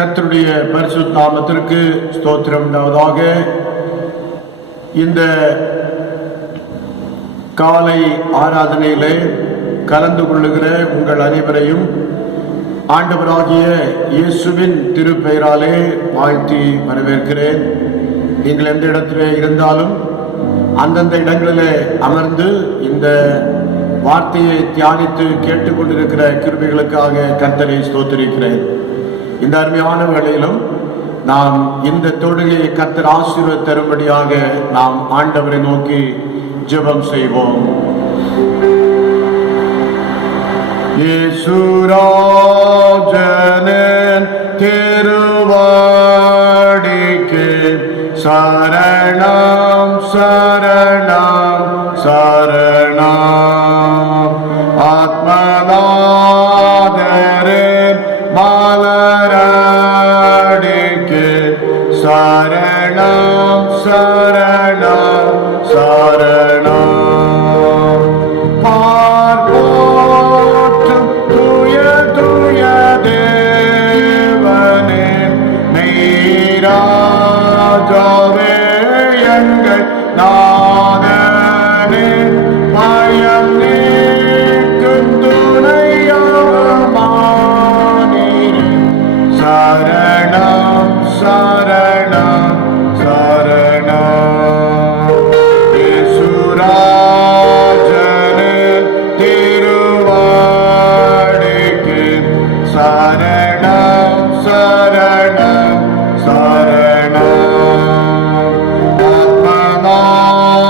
கர்த்தருடைய பரிசுத்த நாமத்திற்கு ஸ்தோத்திரம் உண்டாவதாக. இந்த காலை ஆராதனையிலே கலந்து கொள்ளுகிற உங்கள் அனைவரையும் ஆண்டவராகிய இயேசுவின் திருப்பெயராலே வாழ்த்தி வரவேற்கிறேன். நீங்கள் எந்த இடத்திலே இருந்தாலும் அந்தந்த இடங்களிலே அமர்ந்து இந்த வார்த்தையை தியானித்து கேட்டுக்கொண்டிருக்கிற கிருபைகளுக்காக கர்த்தரை ஸ்தோத்திரிக்கிறேன். இந்த அருமையான வேளையிலும் நாம் இந்த தொழுகையை கர்த்தர் ஆசீர்வாதம் தரும்படியாக நாம் ஆண்டவரை நோக்கி ஜெபம் செய்வோம். இயேசுராஜனின் திருவடிக்கு சரணம் சரணம் சரணம். ஆத்மநாதரின் மலரடிக்கு சரணம் சரணம் சரணம். பார்ப்போற்றும் தூய தூய தேவனின் மெய்ராஜாவே எங்கள் நாதனின் பயம் நீக்கும் துணையாமானீரே. சரணம் சரணம் சரணம். இயேசுராஜனின் திருவடிக்கு சரணம் சரணம் சரணம்.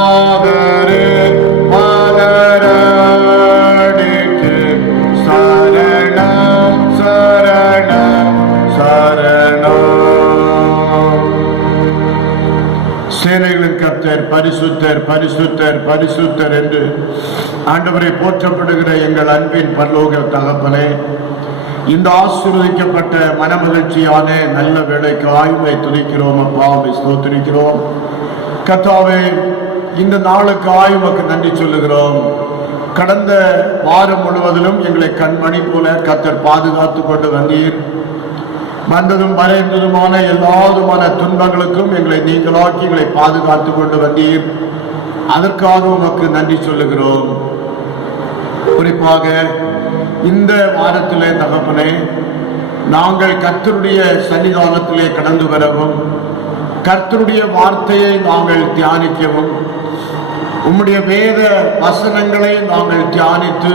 ஆத்மநாதரின் மலரடிக்கு சரணம் சரணம் சரணம். சேனைகளின் கர்த்தர் பரிசுத்தர் பரிசுத்தர் பரிசுத்தர் என்று ஆண்டவரை போற்றப்படுகிற எங்கள் அன்பின் பரலோக தகப்பனே, இந்த ஆசீர்வதிக்கப்பட்ட மனமகிழ்ச்சியான நல்ல வேளைக்கு ஆய்வை துதிக்கிறோம். அப்பாவை ஸ்தோத்திரிக்கிறோம். கர்த்தாவே, இந்த நாளுக்கு ஆய்வுக்கு நன்றி சொல்லுகிறோம். கடந்த வாரம் முழுவதிலும் எங்களை கண்மணி போல கர்த்தர் பாதுகாத்து கொண்டு வந்தீர். வந்ததும் மறைந்ததுமான எல்லாதுமான துன்பங்களுக்கும் எங்களை நீங்களாக்கி எங்களை பாதுகாத்து கொண்டு வந்தீர். அதற்காக உமக்கு நன்றி சொல்லுகிறோம். குறிப்பாக இந்த வாரத்திலே தகப்பனே, நாங்கள் கர்த்தருடைய சன்னிதானத்திலே கடந்து வரவும், கர்த்தருடைய வார்த்தையை நாங்கள் தியானிக்கவும், உம்முடைய வேத வசனங்களை நாங்கள் தியானித்து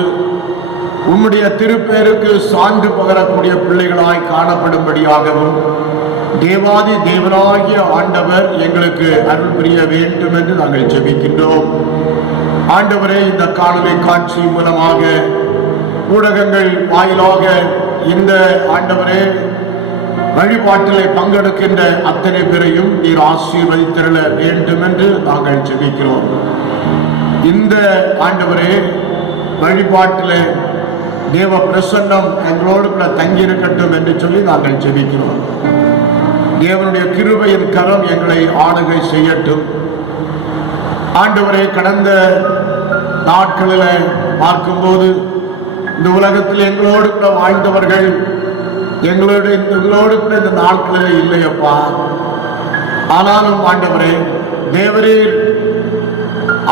உம்முடைய திருப்பெயருக்கு சான்று பகரக்கூடிய பிள்ளைகளாய் காணப்படும்படியாகவும் தேவாதி தேவனாகிய ஆண்டவர் எங்களுக்கு அருள் புரிய வேண்டும் என்று நாங்கள் ஜெபிக்கின்றோம். ஆண்டவரே, இந்த காணொளி காட்சி மூலமாக ஊடகங்கள் வாயிலாக இந்த ஆண்டவரே வழிபாட்டிலே பங்கெடுக்கின்ற அத்தனை பேரையும் நீர் ஆசீர்வதித்தருள வேண்டும் என்று நாங்கள் ஜெபிக்கிறோம். இந்த ஆண்டவரே வழிபாட்டிலே தேவ பிரசன்னம் எங்களோடு கூட தங்கியிருக்கட்டும் என்று சொல்லி நாங்கள் ஜெபிக்கிறோம். தேவனுடைய கிருபையின் கரம் எங்களை ஆளுகை செய்யட்டும். ஆண்டவரை கடந்த நாட்களில் பார்க்கும்போது இந்த உலகத்தில் எங்களோடு கூட வாழ்ந்தவர்கள் எங்களோடு கூட இந்த நாட்களில் இல்லையப்பா. ஆனாலும் ஆண்டவரே, தேவரீர்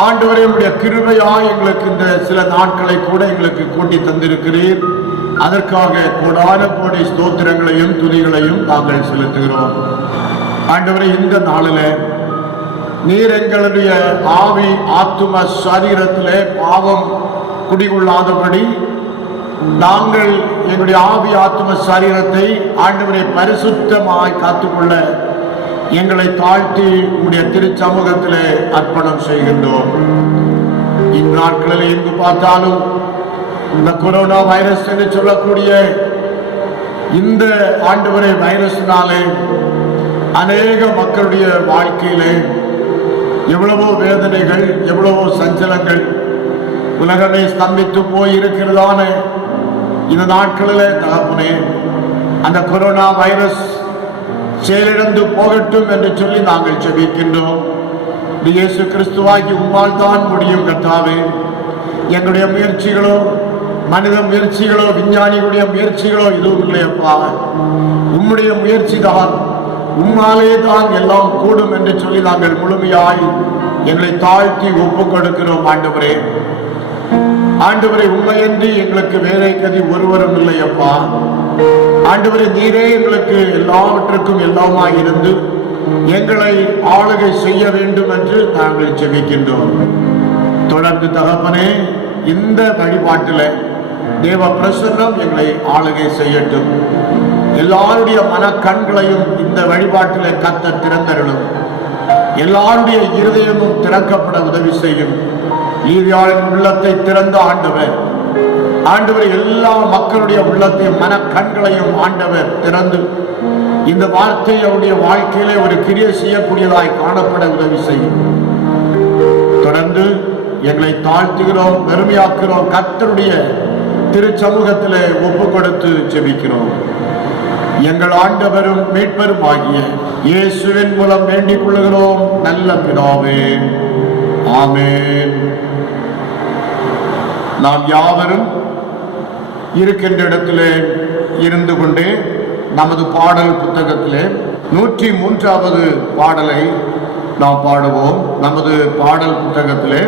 ஆண்டவரே உடைய கிருபையாய் எங்களுக்கு இந்த சில நாட்களை கூட எங்களுக்கு கூட்டி தந்திருக்கிறீர். அதற்காக கோடான கோடி ஸ்தோத்திரங்களையும் துதிகளையும் நாங்கள் செலுத்துகிறோம். ஆண்டவரே, இந்த நாளில் நீர் எங்களுடைய ஆவி ஆத்தும சரீரத்திலே பாவம் குடிகொள்ளாதபடி நாங்கள் எங்களுடைய ஆவி ஆத்தும சரீரத்தை ஆண்டவரை பரிசுத்தமாய் காத்துக்கொள்ள எங்களை தாழ்த்தி உடைய திருச்சமூகத்திலே அர்ப்பணம் செய்கின்றோம். இந்நாட்களில் எங்கு பார்த்தாலும் இந்த கொரோனா வைரஸ் என்று சொல்லக்கூடிய இந்த ஆண்டவரை வைரஸ்னாலே அநேக மக்களுடைய வாழ்க்கையிலே எவ்வளவோ வேதனைகள், எவ்வளவோ சஞ்சலங்கள், உலகமே ஸ்தம்பித்து போய் இருக்கிறதான இந்த நாட்களிலே தகப்பனே, அந்த கொரோனா வைரஸ் செயலிழந்து போகட்டும் என்று சொல்லி நாங்கள் ஜெபிக்கின்றோம். இயேசு கிறிஸ்துவாகி உம்மால் தான் முடியும் கர்த்தாவே. எங்களுடைய முயற்சிகளோ மனித முயற்சிகளோ விஞ்ஞானிகளுடைய முயற்சிகளோ எதுவும் இல்லையப்பா. உம்முடைய முயற்சி தான், உம்மாலே தான் எல்லாம் கூடும் என்று சொல்லி நாங்கள் முழுமையாய் எங்களை தாழ்த்தி ஒப்புக் கொடுக்கிறோம். ஆண்டவரே, ஆண்டவரே, உண்மையின்றி எங்களுக்கு வேலை கதி ஒருவரும் இல்லையப்பா. ஆண்டவரே, நீரே எங்களுக்கு எல்லாவற்றுக்கும் எல்லாமாய் இருந்து எங்களை ஆளுகை செய்ய வேண்டும் என்று நாங்கள் ஜெபிக்கின்றோம். தொடர்ந்து தகப்பனே, இந்த வழிபாட்டில் தேவ பிரசன்னம் எங்களை ஆளுகை செய்யட்டும். எல்லாருடைய மனக்கண்களையும் இந்த வழிபாட்டில் கர்த்தர் திறந்தருளும். எல்லாருடைய இருதயமும் திறக்கப்பட உதவி செய்யும். ஈவியாளின் உள்ளத்தை திறந்த ஆண்டவர், ஆண்டவர் எல்லா மக்களுடைய உள்ளத்தையும் மனக்கண்களையும் ஆண்டவர் திறந்து இந்த வார்த்தை அவருடைய வாழ்க்கையிலே ஒரு கிரியை செய்யக்கூடியதாய் காணப்பட உதவி செய்யும். தொடர்ந்து எங்களை தாழ்த்துகிறோம், பெருமையாக்குகிறோம். கர்த்தருடைய திருச்சமூகத்திலே ஒப்பு கொடுத்து ஜெபிக்கிறோம். எங்கள் ஆண்டவரும் மீட்பரும் ஆகிய இயேசுவின் மூலம் வேண்டிக் கொள்கிறோம் நல்ல பிதாவே, ஆமென். நாம் யாவரும் இருக்கின்ற இடத்திலே இருந்து கொண்டே நமது பாடல் புத்தகத்திலே 103வது பாடலை நாம் பாடுவோம். நமது பாடல் புத்தகத்திலே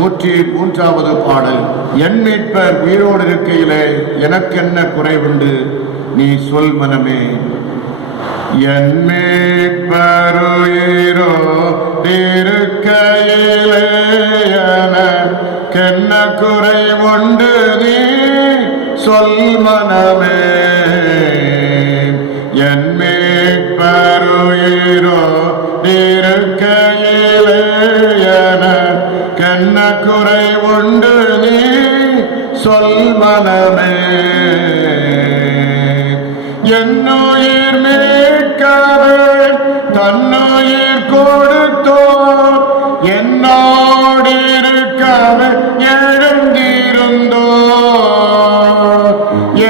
103வது பாடல். என் மீட்பர் உயிரோடு இருக்கையிலே எனக்கென்ன குறைவுண்டு நீ சொல் மனமே. என் மீட்பர் உயிரோடு இருக்கையிலே எனக்கென்ன குறைவுண்டு நீ சொல் மனமே. என் மீட்பர் உயிரோடு இருக்கையிலே எனக்கென்ன குறைவுண்டு நீ சொல் மனமே. என்னுயிர் மீட்கவே தன்னுயிர் கொடுத்தோர் என்னோடு இருக்கவே எழுந்திருந்தோர்.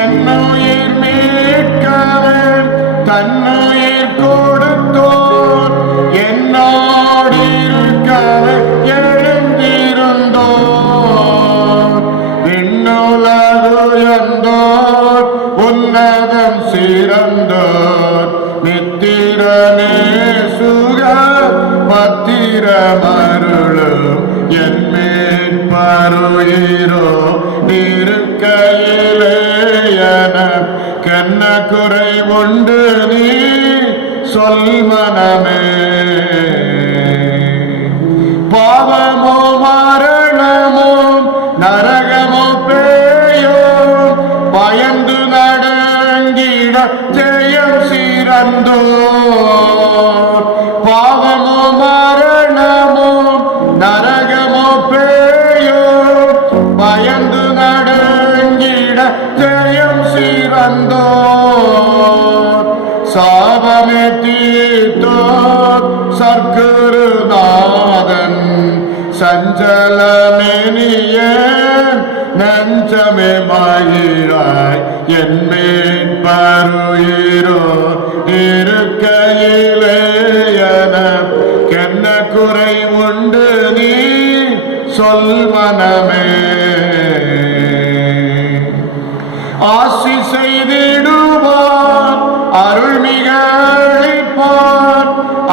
என்னுயிர் மீட்கவே தன்னுயிர் கொடுத்தோர் என்னோடு இருக்கவே எழுந்திருந்தோர். விண்ணுலகுயர்ந்தோர் உன்னதம் சிறந்தோர் மித்திரனே சுக பத்திரமருளும் என் மீட்பருயிரோ இருக்கையிலே எனக்கென்ன குறைவுண்டு நீ சொல் மனமே. பாவமோ மரணமோ நரகமோ பேயோ பயந்து நடங்கிட ஜெயம் சிறந்தோர். பாவமோ மரணமோ நரகமோ பேயோ பயந்து நடங்கிட ஜெயம் சிறந்தோர். சாபமே தீர்த்தோர் சர்க்குருநாதன் சஞ்சலமெனிய நஞ்சமே மகிழாய் என் மீட்பருயிரோ இருக்கையிலே எனக்கென்ன குறைவுண்டு நீ சொல் மனமே. ஆசி செய்திடுவார் அருள்மிக அளிப்பார்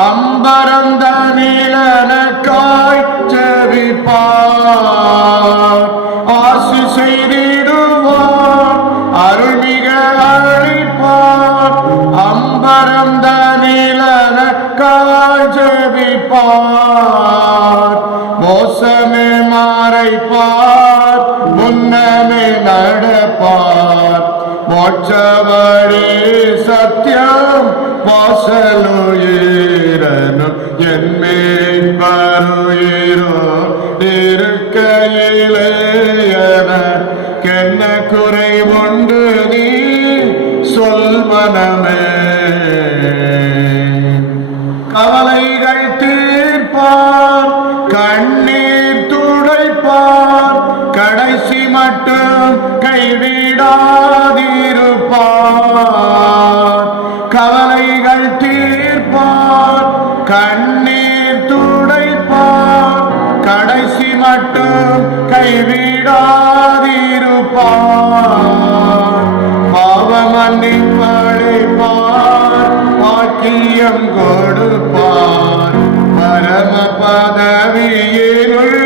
அம்பரந்த நிலனக்காய் ஜெபிப்பார். ஆசி செய்திடுவார் அருள்மிக அளிப்பார் அம்பரந்த நிலனக்காய் ஜெபிப்பார். மோசமே மறைப்பார் முன்னமே நடப்பார் மோட்சவழி சத்தியம் வாசலுயிரனும் என் மீட்பருயிரோ இருக்கையிலே எனக்கென்ன குறைவுண்டு நீ சொல் மனமே. கவலைகள் தீர்ப்பார் கண்ணீர் துடைப்பார் கடைசி மட்டும் கைவிடாதிருப்பார். கவலைகள் தீர்ப்பார் கண்ணீர் துடைப்பார் கடைசி மட்டும் கைவிடாதிருப்பார். பாவமன்னிப்பளிப்பார், பாக்கியம் கொடுப்பார், பரம பதவியினுள்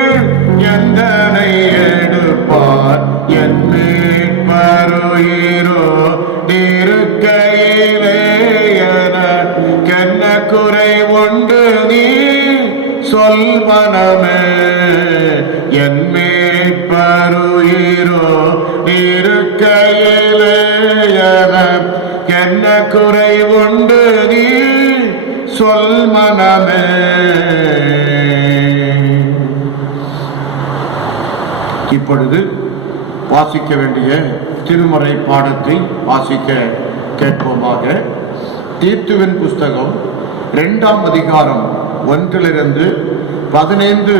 எந்தனை எடுப்பார். என் மீட்பருயிரோ இருக்கையிலே எனக்கென்ன குறை உண்டு நீ சொல் மனமே. என் மீட்பருயிரோ இருக்கையிலே எனக்கென்ன குறை உண்டு நீ சொல் மனமே. இப்பொழுது வாசிக்க வேண்டிய திருமறை பாடத்தை வாசிக்க கேட்போமாக. தீத்துவின் புஸ்தகம் 2ஆம் அதிகாரம் 1 15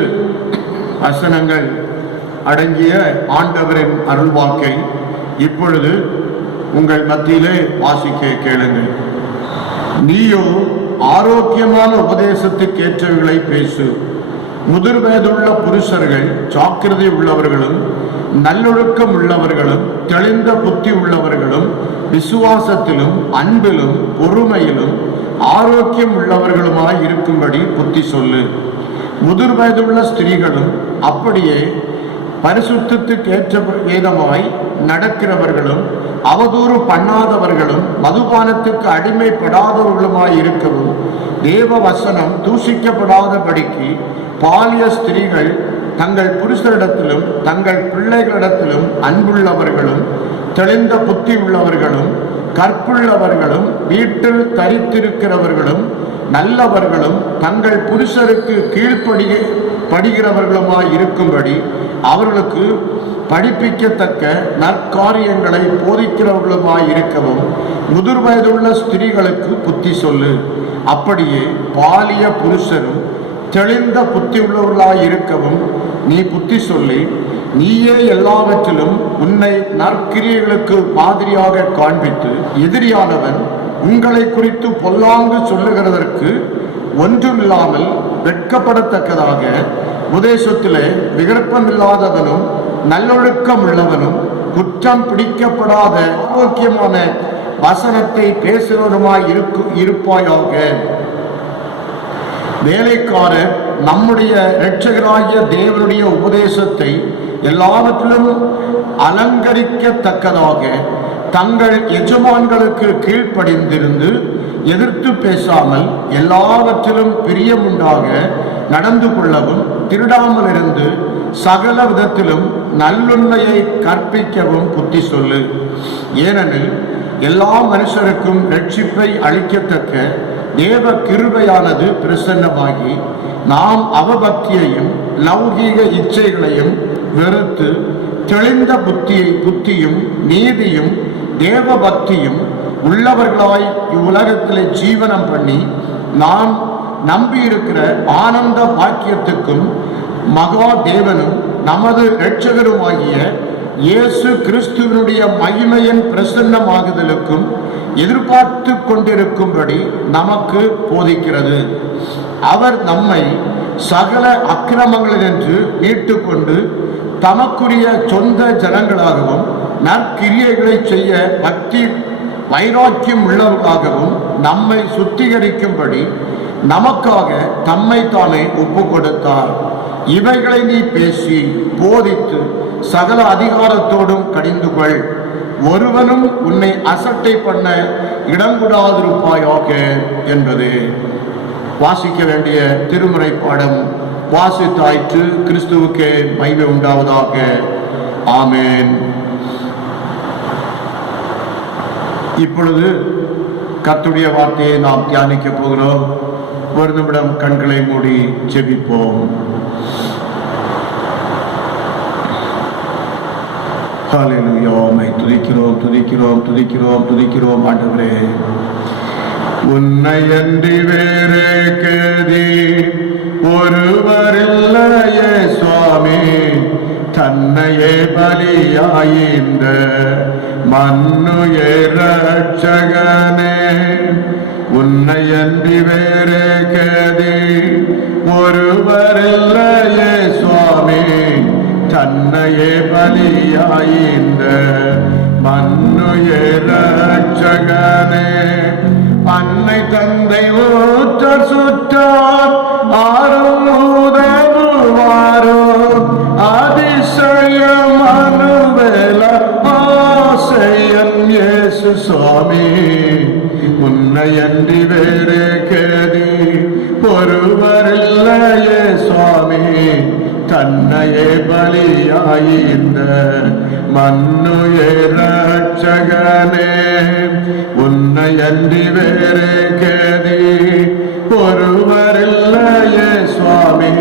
வசனங்கள் அடங்கிய ஆண்டவரின் அருள்வாக்கை இப்பொழுது உங்கள் மத்தியிலே வாசிக்க கேளுங்கள். நீயோ ஆரோக்கியமான உபதேசத்துக்கேற்றவைகளை பேசு. முதிர் வயதுள்ள புருஷர்கள் ஜாக்கிரதை உள்ளவர்களும் நல்லொழுக்கம் உள்ளவர்களும் தெளிந்த புத்தி உள்ளவர்களும் விசுவாசத்திலும் அன்பிலும் பொறுமையிலும் ஆரோக்கியம் உள்ளவர்களுமாய் இருக்கும்படி புத்தி சொல்லு. முதிர் வயதுள்ள ஸ்திரீகளும் அப்படியே பரிசுத்தத்துக்கேற்ற வேதமாய் நடக்கிறவர்களும் அவதூறு பண்ணாதவர்களும் மதுபானத்துக்கு அடிமைப்படாதவர்களுமாய் இருக்கவும், தேவ வசனம் தூஷிக்கப்படாதபடிக்கு பாலிய ஸ்திரீகள் தங்கள் புருஷரிடத்திலும் தங்கள் பிள்ளைகளிடத்திலும் அன்புள்ளவர்களும் தெளிந்த புத்தி உள்ளவர்களும் கற்புள்ளவர்களும் வீட்டில் தரித்திருக்கிறவர்களும் நல்லவர்களும் தங்கள் புருஷருக்கு கீழ்ப்படுகிறவர்களுமாய் இருக்கும்படி அவர்களுக்கு படிப்பிக்கத்தக்க நற்காரியங்களை போதிக்கிறவர்களுமாய் இருக்கவும் முதிர் வயதுள்ள ஸ்திரீகளுக்கு புத்தி சொல்லு. அப்படியே பாலிய புருஷரும் தெளிந்த புத்தி உள்ளவர்களாய் இருக்கவும் நீ புத்தி சொல்லி, நீயே எல்லாவற்றிலும் உன்னை நற்கிரியைகளுக்கு மாதிரியாக காண்பித்து, எதிரியானவன் உங்களை குறித்து பொல்லாங்கு சொல்லுகிறதற்கு ஒன்றுமில்லாமல் வெட்கப்படத்தக்கதாக உபதேசத்திலே விகற்பமில்லாதவனும் நல்லொழுக்கம் உள்ளவனும் குற்றம் பிடிக்கப்படாத ஆரோக்கியமான வசனத்தை பேசுவனுமாய் இருப்பாயாக. வேலைக்காரர் நம்முடைய இரட்சகராகிய தேவனுடைய உபதேசத்தை எல்லாவற்றிலும் அலங்கரிக்கத்தக்கதாக தங்கள் எஜமான்களுக்கு கீழ்ப்படிந்திருந்து எதிர்த்து பேசாமல் எல்லாவற்றிலும் பிரியமுண்டாக நடந்து கொள்ளவும், திருடாமல் இருந்து சகல விதத்திலும் நல்லுண்மையை கற்பிக்கவும் புத்தி சொல்லு. ஏனெனில் எல்லா மனுஷருக்கும் ரட்சிப்பை அளிக்கத்தக்க தேவ கிருபையானது பிரசன்னமாகி, நாம் அவபக்தியையும் லௌகீக இச்சைகளையும் வெறுத்து தெளிந்த புத்தியும் நீதியும் தேவ பக்தியும் உள்ளவர்களாய் இவ்வுலகத்திலே ஜீவனம் பண்ணி, நாம் நம்பியிருக்கிற ஆனந்த பாக்கியத்துக்கும் மகா தேவனும் நமது இரட்சகருமாகிய இயேசு கிறிஸ்துவனுடைய மகிமையின் பிரசன்னமாகுதலுக்கும் எதிர்பார்த்து கொண்டிருக்கும்படி நமக்கு போதிக்கிறது. அவர் நம்மை சகல அக்கிரமங்களினின்று மீட்டுக்கொண்டு தமக்குரிய சொந்த ஜனங்களாகவும் நற்கிரியைகளை செய்ய பக்தி வைராக்கியம் உள்ளவர்களாகவும் நம்மை சுத்திகரிக்கும்படி நமக்காக தம்மை தானே ஒப்பு கொடுத்தார். இவைகளை நீ பேசி போதித்து சகல அதிகாரத்தோடும் கடிந்து கொள். ஒருவனும் உன்னை அசட்டை பண்ண இடங்கூடாதிருப்பாயாக என்பது வாசிக்க வேண்டிய திருமுறை பாடம் வாசித்தாயிற்று. கிறிஸ்துவுக்கே மகிமை உண்டாவதாக. ஆமேன். இப்பொழுது கர்த்தருடைய வார்த்தையை நாம் தியானிக்க போகிறோம். ஒரு நிமிடம் கண்களை மூடி ஜெபிப்போம். ஹல்லேலூயா. உம்மை துதிக்கிறோம் துதிக்கிறோம் துதிக்கிறோம் துதிக்கிறோம் ஆண்டவரே. உன்னை அன்றி வேறே கதி ஒருவரில்லையே சுவாமி, தன்னையே பலியாயிந்த மன்னுயே ரட்சகனே. உன்னை அன்றி வேறே கதி ஒருவரில்லையே சுவாமி, தன்னையே பலியாயிந்த மன்னுய ரட்சகனே அன்னை தந்தை ஊற்ற சுற்றார் ஆறும் உதவுவாரோ அதிசயம் அனுவேல ஆசையன் இயேசு சுவாமி உன்னை அன்றி வேறு கேதி ஒருவரில்லையே சுவாமி தன்னையே பலியாயிந்த மன்னுய ரட்சகனே உன்னை அன்றி வேறு கேதி ஒருவரில்லையே சுவாமி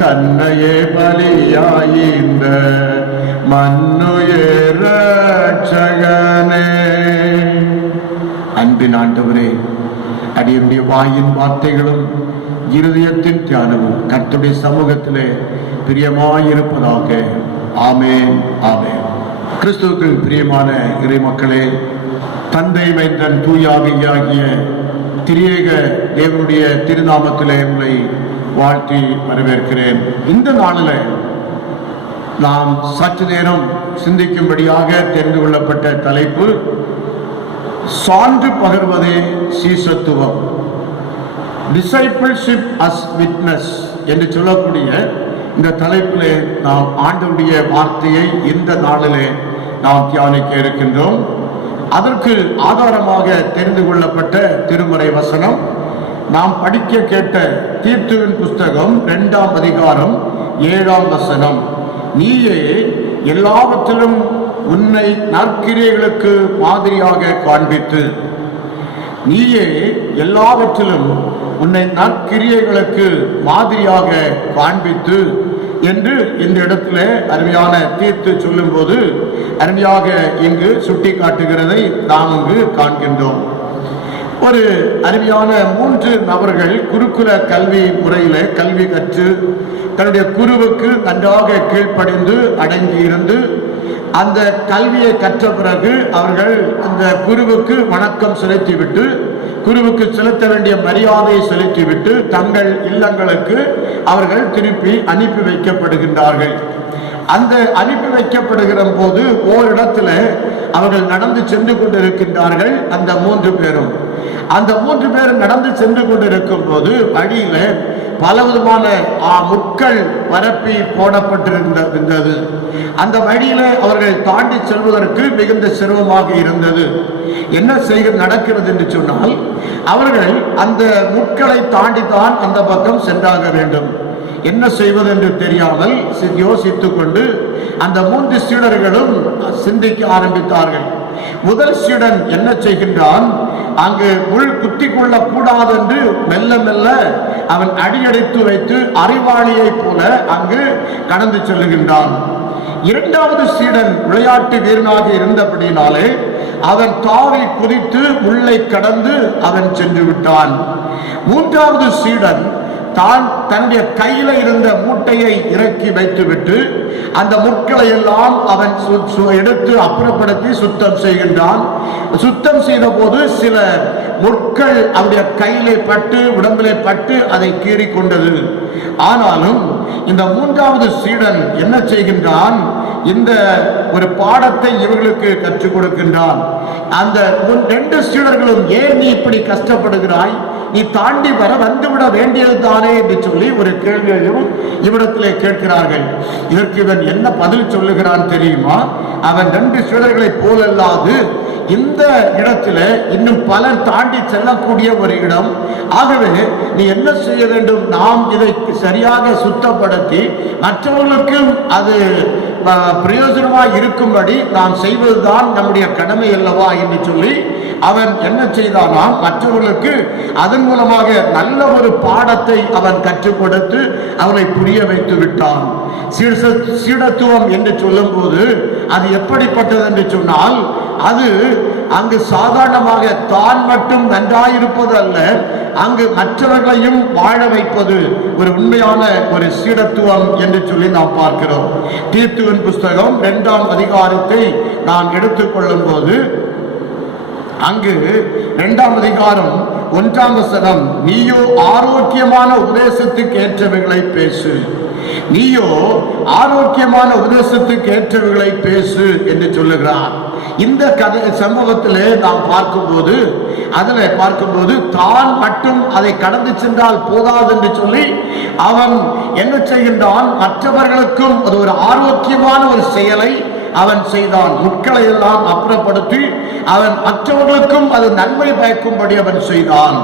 தன்னையே பலியாயிந்த மன்னுய ரட்சகனே. அன்பின் ஆண்டவரே, அடியுடைய வாயின் வார்த்தைகளும் இருதயத்தின் தியானமும் கர்த்தருடைய சமூகத்திலே பிரியமாயிருப்பதாக. ஆமென், ஆமென். கிறிஸ்துவுக்குள் பிரியமான இறை மக்களே, தந்தை மைந்தன் தூயாவியாகிய திரியேக தேவனுடைய திருநாமத்திலே உங்களை வாழ்த்தி வரவேற்கிறேன். இந்த நாளில் நாம் சற்று நேரம் சிந்திக்கும்படியாக தெரிந்து கொள்ளப்பட்ட தலைப்பு சான்று பகர்வதே சீசத்துவம், டிசைபிள்ஷிப் அஸ் விட்னஸ் என்று சொல்லக்கூடிய இந்த தலைப்பிலே நாம் ஆண்டவருடைய வார்த்தையை இந்த நாளிலே நாம் தியானிக்க இருக்கின்றோம். அதற்கு ஆதாரமாக தெரிந்து கொள்ளப்பட்ட திருமறை வசனம் நாம் படிக்க கேட்ட தீத்துவின் புஸ்தகம் 2ஆம் அதிகாரம் 7ஆம் வசனம். நீயே எல்லாவற்றிலும் உன்னை நற்கிரியைகளுக்கு மாதிரியாக காண்பித்து, நீயே எல்லாவற்றிலும் உன்னை நற்கிரியைகளுக்கு மாதிரியாக காண்பித்து என்று இந்த இடத்துல அருமையான தீர்த்து சொல்லும் போது அருமையாக இங்கு சுட்டி காட்டுகிறதை நாம் இங்கு காண்கின்றோம். ஒரு அருமையான 3 நபர்கள் குருகுல கல்வி முறையில கல்வி கற்று தன்னுடைய குருவுக்கு நன்றாக கீழ்ப்படிந்து அடங்கி இருந்து அந்த கல்வியை கற்ற பிறகு அவர்கள் அந்த குருவுக்கு வணக்கம் செலுத்திவிட்டு, குருவுக்கு செலுத்த வேண்டிய மரியாதையை செலுத்திவிட்டு தங்கள் இல்லங்களுக்கு அவர்கள் திருப்பி அனுப்பி வைக்கப்படுகின்றார்கள். அந்த அனுப்பி வைக்கப்படுகிற போது ஓரிடத்துல அவர்கள் நடந்து சென்று கொண்டிருக்கின்றார்கள். அந்த 3 பேரும் நடந்து சென்று கொண்டிருக்கும் போது வழியில பலவிதமான முட்கள் பரப்பி போடப்பட்டிருந்தது. அந்த வழியில அவர்கள் தாண்டி செல்வதற்கு மிகுந்த சிரமமாக இருந்தது. என்ன செய்ய நடக்கிறது என்று சொன்னால், அவர்கள் அந்த முட்களை தாண்டித்தான் அந்த பக்கம் சென்றாக வேண்டும். என்ன செய்வது என்று தெரியாமல் யோசித்துக் கொண்டு அந்த 3 சீடர்களும் சிந்திக்க ஆரம்பித்தார்கள். முதல் சீடன் என்ன செய்கின்றான், அங்கு முள் குத்தி கொள்ள கூடாது என்று மெல்ல மெல்ல அவன் அடியெடுத்து வைத்து அறிவாளியை போல அங்கு கடந்து செல்லுகின்றான். 2வது சீடன் விளையாட்டு வீரனாக இருந்தபடினாலே அவன் தாவி குதித்து முள்ளை கடந்து அவன் சென்று விட்டான். 3வது சீடன் தான் தன்னுடைய கையில இருந்த மூட்டையை இறக்கி வைத்துவிட்டு அந்த முட்களை எல்லாம் அவன் எடுத்து அப்புறப்படுத்தி சுத்தம் செய்கின்றான். சுத்தம் செய்த போது சில முட்கள் அவருடைய கையிலே பட்டு உடம்பிலே பட்டு அதை கீறி கொண்டது. ஆனாலும் இந்த 3வது சீடன் என்ன செய்கின்றான், இந்த ஒரு பாடத்தை இவர்களுக்கு கற்றுக் கொடுக்கின்றான். அந்த 2 சீடர்களும், ஏன் நீ இப்படி கஷ்டப்படுகிறாய், நீ தாண்டி வர வந்துவிட வேண்டியது தானே என்று சொல்லி ஒரு கேள்வியையும் இவ்விடத்திலே கேட்கிறார்கள். இதற்கு இவன் என்ன பதில் சொல்லுகிறான் தெரியுமா? அவன் 2 சீடர்களை போலல்லாது இந்த இடத்துல இன்னும் பலர் தாண்டி செல்லக்கூடிய ஒரு இடம். ஆகவே நீ என்ன செய்ய வேண்டும், நாம் இதை சரியாக சுத்தப்படுத்தி மற்றவர்களுக்கும் அது பிரயோஜனமாக இருக்கும்படி நாம் செய்வதுதான் நம்முடைய கடமை அல்லவா என்று சொல்லி அவன் என்ன செய்தானாம், மற்றவர்களுக்கு அதன் மூலமாக நல்ல ஒரு பாடத்தை அவன் கற்றுக் கொடுத்து அவனை புரிய வைத்து விட்டான். சீடத்துவம் என்று சொல்லும் போது அது எப்படிப்பட்டது என்று சொன்னால், அது அங்கு சாதாரணமாக தான் மட்டும் நன்றாயிருப்பது அல்ல, அங்கு மற்றவர்களையும் வாழ வைப்பது ஒரு உண்மையான ஒரு சீடத்துவம் என்று சொல்லி நாம் பார்க்கிறோம். தீத்துவின் புஸ்தகம் 2ஆம் அதிகாரத்தை நான் எடுத்துக்கொள்ளும் போது அங்கு 2ஆம் அதிகாரம் 1ஆம் வசனம், நீயோ ஆரோக்கியமான உபதேசத்துக்கு ஏற்றவைகளை பேசு, நீயோ ஆரோக்கியமான உபதேசத்துக்கு ஏற்றவைகளை பேசு என்று சொல்லுகிறார். இந்த கதை சம்பவத்திலே நாம் பார்க்கும்போது தான் மட்டும் அதை கடந்து சென்றால் போதாது என்று சொல்லி அவன் என்ன செய்கின்றான், மற்றவர்களுக்கும் அது ஒரு ஆரோக்கியமான ஒரு செயலை அவன் செய்தான். முட்களை எல்லாம் அப்புறப்படுத்தி அவன் மற்றவர்களுக்கும் அது நன்மை பயக்கும்படி அவன் செய்தான்.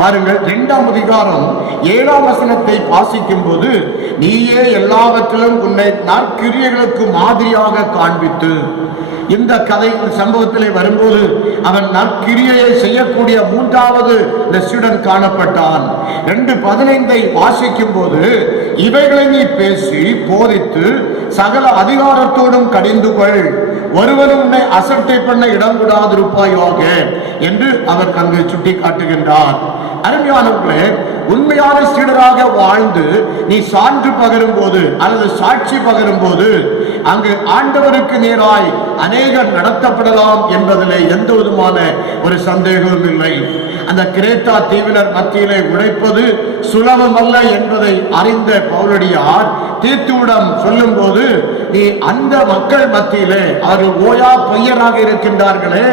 பாருங்கள், 2ஆம் அதிகாரம் 7ஆம் வசனத்தை வாசிக்கும் போது, நீயே எல்லாவற்றிலும் உன்னை நற்கிரியைகளுக்கு மாதிரியாக காண்பித்து, இந்த கதை சம்பவத்திலே வரும்போது அவன் நற்கிரியை செய்யக்கூடிய 3வது இந்த சீடன் காணப்பட்டான். 2:15 வாசிக்கும் போது, இவைகளை நீ பேசி போதித்து சகல அதிகாரத்தோடும் கடிந்து கொள், ஒருவரும் உன்னை அசட்டை பண்ண இடம் கூடாதிருப்பாயாக என்று அவர் அங்கு சுட்டி காட்டுகின்றார். அருமையானவர்களே, உண்மையான சீடராக வாழ்ந்து நீ சான்று பகரும் போது அல்லது சாட்சி பகரும் போது அங்கு ஆண்டவருக்கு நேராய் அநேகர் நடத்தப்படலாம் என்பதிலே எந்த விதமான ஒரு சந்தேகமும் இல்லை. அந்த கிரேத்தா தீவினர் மத்தியிலே உழைப்பது சுலபமல்ல என்பதை அறிந்த பவுலடியார் தீத்துவிடம் சொல்லும் போது, நீ அந்த மக்கள் மத்தியிலே அவர்கள் ஓயா பொய்யராக இருக்கின்றார்களே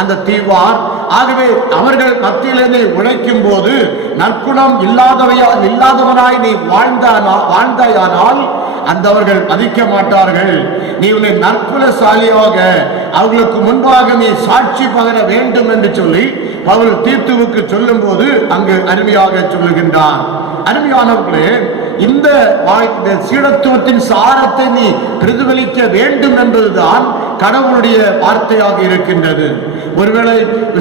அந்த தீவார், ஆகவே அவர்கள் மத்தியிலே நீ உழைக்கும் போது நற்குணம் இல்லாதவனாய் நீ வாழ்ந்தாயானால் அந்தவர்கள் மதிக்க மாட்டார்கள். நீ உன்னை நற்குலசாலியாக அவர்களுக்கு முன்பாக நீ சாட்சி பகர வேண்டும் என்று சொல்லி பவுல் தீத்துவுக்கு சொல்லும் போது அங்கு அருமையாக சொல்லுகின்றான். அருமையானவர்களே, இந்த சீடத்துவத்தின் சாரத்தை நீ பிரதிபலிக்க வேண்டும் என்பதுதான் கடவுளுடைய வார்த்தையாக இருக்கின்றது. ஒருவேளை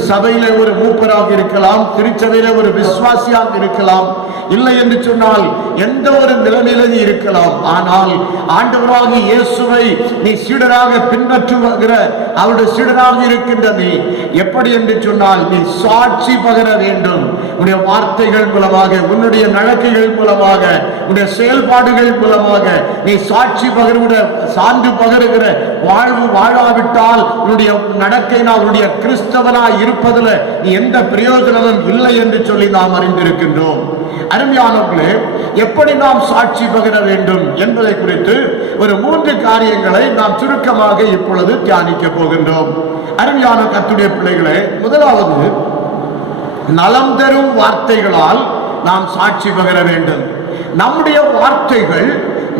சபையிலே ஒரு மூப்பராக இருக்கலாம், திருச்சபையிலே ஒரு விசுவாசியாக இருக்கலாம், இல்லை என்று சொன்னால் எந்த ஒரு நிலைமையிலும் இருக்கலாம். ஆனால் ஆண்டவராகிய இயேசுவை நீ சீடராக பின்பற்றுகிற அவருடைய சீடராக இருக்கின்ற நீ எப்படி என்று சொன்னால் நீ சாட்சி பகர வேண்டும். உன்னுடைய வார்த்தைகள் மூலமாக, உன்னுடைய நடக்கைகள் மூலமாக, உன்னுடைய செயல்பாடுகள் மூலமாக நீ சாட்சி பகருகிற சான்று பகருகிற வாழ்வு வாழாவிட்டால் உன்னுடைய நடக்கையினால் உன்னுடைய கிறிஸ்தவனாய் இருப்பதில் நீ எந்த பிரயோஜனமும் இல்லை என்று சொல்லி நாம் அறிந்திருக்கின்றோம். அருமையானவர்களே, எப்படி நாம் சாட்சி பகிர வேண்டும் என்பதை குறித்து ஒரு 3 காரியங்களை நாம் சுருக்கமாக இப்பொழுது தியானிக்க போகின்றோம். அருமையான கர்த்தருடைய பிள்ளைகளே, முதலாவது, நலம் தரும் வார்த்தைகளால் நாம் சாட்சி பகிர வேண்டும். நம்முடைய வார்த்தைகள்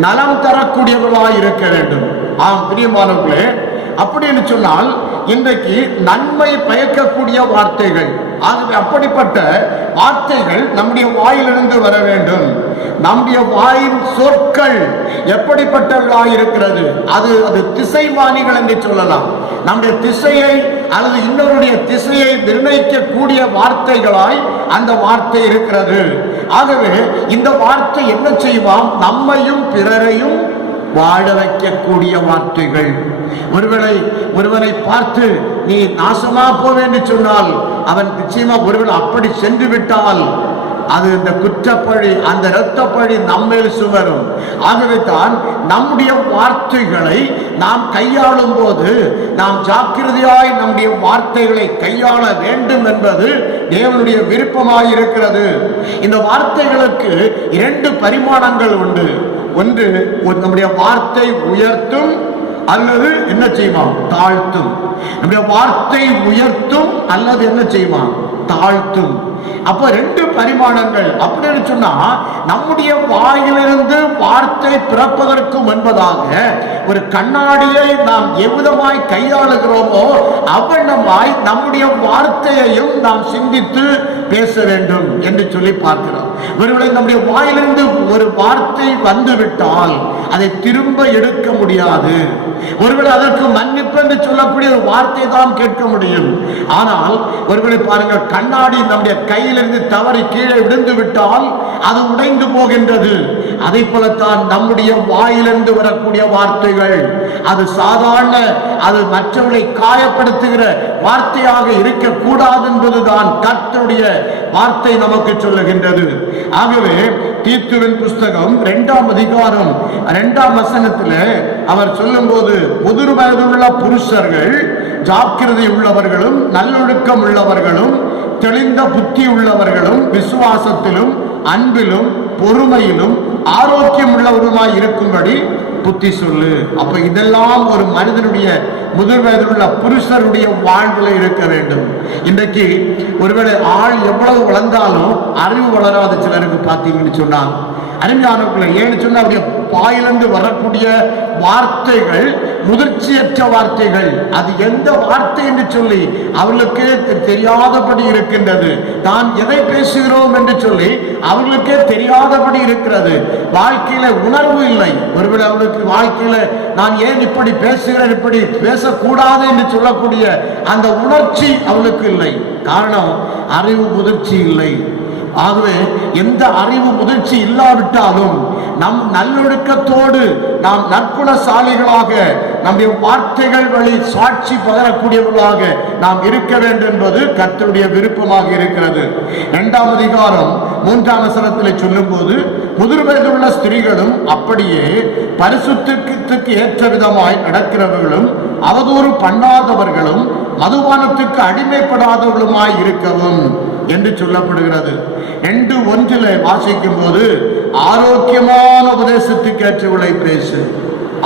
நலம் தரக்கூடியவர்களாய் இருக்க வேண்டும். ஆம் பிரியமானவர்களே, அப்படின்னு சொன்னால் இன்றைக்கு நன்மை பயக்கக்கூடிய வார்த்தைகள், ஆகவே அப்படிப்பட்ட வார்த்தைகள் நம்முடைய வாயிலிருந்து வர வேண்டும். நம்முடைய வாயின் சொற்கள் எப்படிப்பட்டவர்களாய் இருக்கிறது, அது திசைமானிகள் என்று சொல்லலாம். நம்முடைய திசையை அல்லது இன்னொருடைய திசையை நிர்ணயிக்கக்கூடிய வார்த்தைகளாய் அந்த வார்த்தை இருக்கிறது. ஆகவே இந்த வார்த்தை என்ன செய்வாம், நம்மையும் பிறரையும் வாழ வைக்கக்கூடிய வார்த்தைகள். ஒருவனை பார்த்து நீ நாசமா போவேன்னு சொன்னால் அவன் நிச்சயமா ஒருவன் அப்படி சென்று விட்டால் அது இந்த குற்றப்பழி, அந்த இரத்தப்பழி நம்மேல் சுமரும். ஆகவே தான் நம்முடைய வார்த்தைகளை நாம் கையாளும் போது நாம் ஜாக்கிரதையாய் நம்முடைய வார்த்தைகளை கையாள வேண்டும் என்பது தேவனுடைய விருப்பமாய் இருக்கிறது. இந்த வார்த்தைகளுக்கு 2 பரிமாணங்கள் உண்டு. ஒன்று, நம்முடைய வார்த்தை உயர்த்தும் அல்லது என்ன செய்வான், தாழ்த்தும். நம்முடைய வார்த்தை உயர்த்தும் அல்லது என்ன செய்வான், தாழ்த்தும். அப்ப 2 பரிமாணங்கள். அப்படின்னு சொன்னா நம்முடைய வாயிலிருந்து வார்த்தை பிறப்பதற்கு முன்பதாக ஒரு கண்ணாடியை நாம் எவ்விதமாய் கையாளுகிறோமோ அவ்வளவாய் நம்முடைய வார்த்தையையும் நாம் சிந்தித்து பேச வேண்டும் என்று சொல்லி பார்க்கிறோம். ஒருவேளை நம்முடைய வாயிலிருந்து ஒரு வார்த்தை வந்துவிட்டால் அதை திரும்ப எடுக்க முடியாது. ஒருவேளை அதற்கு மன்னிப்பு என்று சொல்லக்கூடிய ஒரு வார்த்தை தான் கேட்க முடியும். ஆனால் ஒருவேளை பாருங்கள், கண்ணாடி நம்முடைய கையிலிருந்து தவறி கீழே விழுந்து விட்டால் அது உடைந்து போகின்றது. அதை போலத்தான் நம்முடைய வாயிலிருந்து வரக்கூடிய வார்த்தைகள் அது சாதாரண, அது மற்றவர்களை காயப்படுத்துகிற வார்த்தையாக இருக்கக்கூடாது என்பதுதான் கர்த்தருடைய வார்த்தை நமக்கு சொல்லுகின்றது. ஆகவே தீத்துவின் புஸ்தகம் 2ஆம் அதிகாரம் 2ஆம் வசனத்தில் அவர் சொல்லும் போது, முதிர் வயதுள்ள புருஷர்கள் ஜாக்கிரதை உள்ளவர்களும் நல்லொழுக்கம் உள்ளவர்களும் தெளிந்த புத்தி உள்ளவர்களும் விசுவாசத்திலும் அன்பிலும் பொறுமையிலும் ஆரோக்கியம் உள்ளவருமாய் இருக்கும்படி புத்தி சொல்லு. அப்ப இதெல்லாம் ஒரு மனிதனுடைய முதல் வயதில் உள்ள புருஷருடைய வாழ்வில் இருக்க வேண்டும். இன்றைக்கு ஒருவேளை ஆள் எவ்வளவு வளர்ந்தாலும் அறிவு வளராத சிலருக்கு பார்த்தீங்கன்னு சொன்னால், அறிஞானவர்களை ஏன்னு சொன்னா அவருடைய வாயிலிருந்து வரக்கூடிய வார்த்தைகள் முதிர்ச்சியற்ற வார்த்தைகள். அது எந்த வார்த்தை என்று சொல்லி அவர்களுக்கே தெரியாதபடி இருக்கின்றது. தான் எதை பேசுகிறோம் என்று சொல்லி அவர்களுக்கே தெரியாதபடி இருக்கிறது. வாழ்க்கையில உணர்வு இல்லை. ஒருவேளை அவர்களுக்கு வாழ்க்கையில நான் ஏன் இப்படி பேசுகிறேன், இப்படி பேசக்கூடாது என்று சொல்லக்கூடிய அந்த உணர்ச்சி அவர்களுக்கு இல்லை. காரணம், அறிவு முதிர்ச்சி இல்லை. ஆகவே எந்த அறிவு முதிர்ச்சி இல்லாவிட்டாலும் நம் நல்லொழுக்கத்தோடு நாம் நற்குணசாலிகளாக நம்முடைய வார்த்தைகள் வழி சாட்சி பகரக்கூடியவர்களாக நாம் இருக்க வேண்டும் என்பது கர்த்தருடைய விருப்பமாக இருக்கிறது. 2ஆம் அதிகாரம் 3ஆம் வசனத்தில் சொல்லும் போது, முதிர் வயதுள்ள ஸ்திரீகளும் அப்படியே பரிசுத்தத்துக்கு ஏற்ற விதமாய் நடக்கிறவர்களும் அவதூறு பண்ணாதவர்களும் மதுபானத்துக்கு அடிமைப்படாதவர்களுமாய் இருக்கவும் என்று சொல்லப்படுகிறது. 2:1 வாசிக்கும் போது, ஆரோக்கியமான உபதேசத்துக்கு ஏற்றவர்களை பேசு.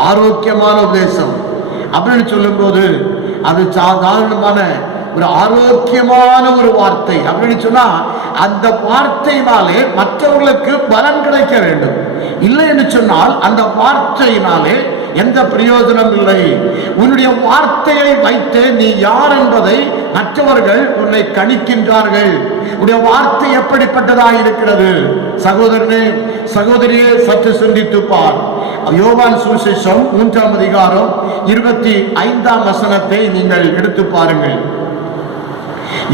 ஆரோக்கியமான உபதேசம் அப்படின்னு சொல்லும் போது அது சாதாரணமான ஒரு ஆரோக்கியமான ஒரு வார்த்தை அப்படின்னு சொன்னா, அந்த வார்த்தையினாலே மற்றவர்களுக்கு பலன் கிடைக்க வேண்டும். இல்லை என்று சொன்னால் அந்த வார்த்தையினாலே எந்த பிரயோஜனம் இல்லை. உன்னுடைய வார்த்தையை வைத்து நீ யார் என்பதை மற்றவர்கள் உன்னை கணிக்கின்றார்கள். உன்னுடைய வார்த்தை எப்படிப்பட்டதாக இருக்கிறது? சகோதரனே, சகோதரியே, சற்று சிந்தித்து பார். யோவான் சுவிசேஷம் 3ஆம் அதிகாரம் 25ஆம் வசனத்தை நீங்கள் எடுத்து பாருங்கள்.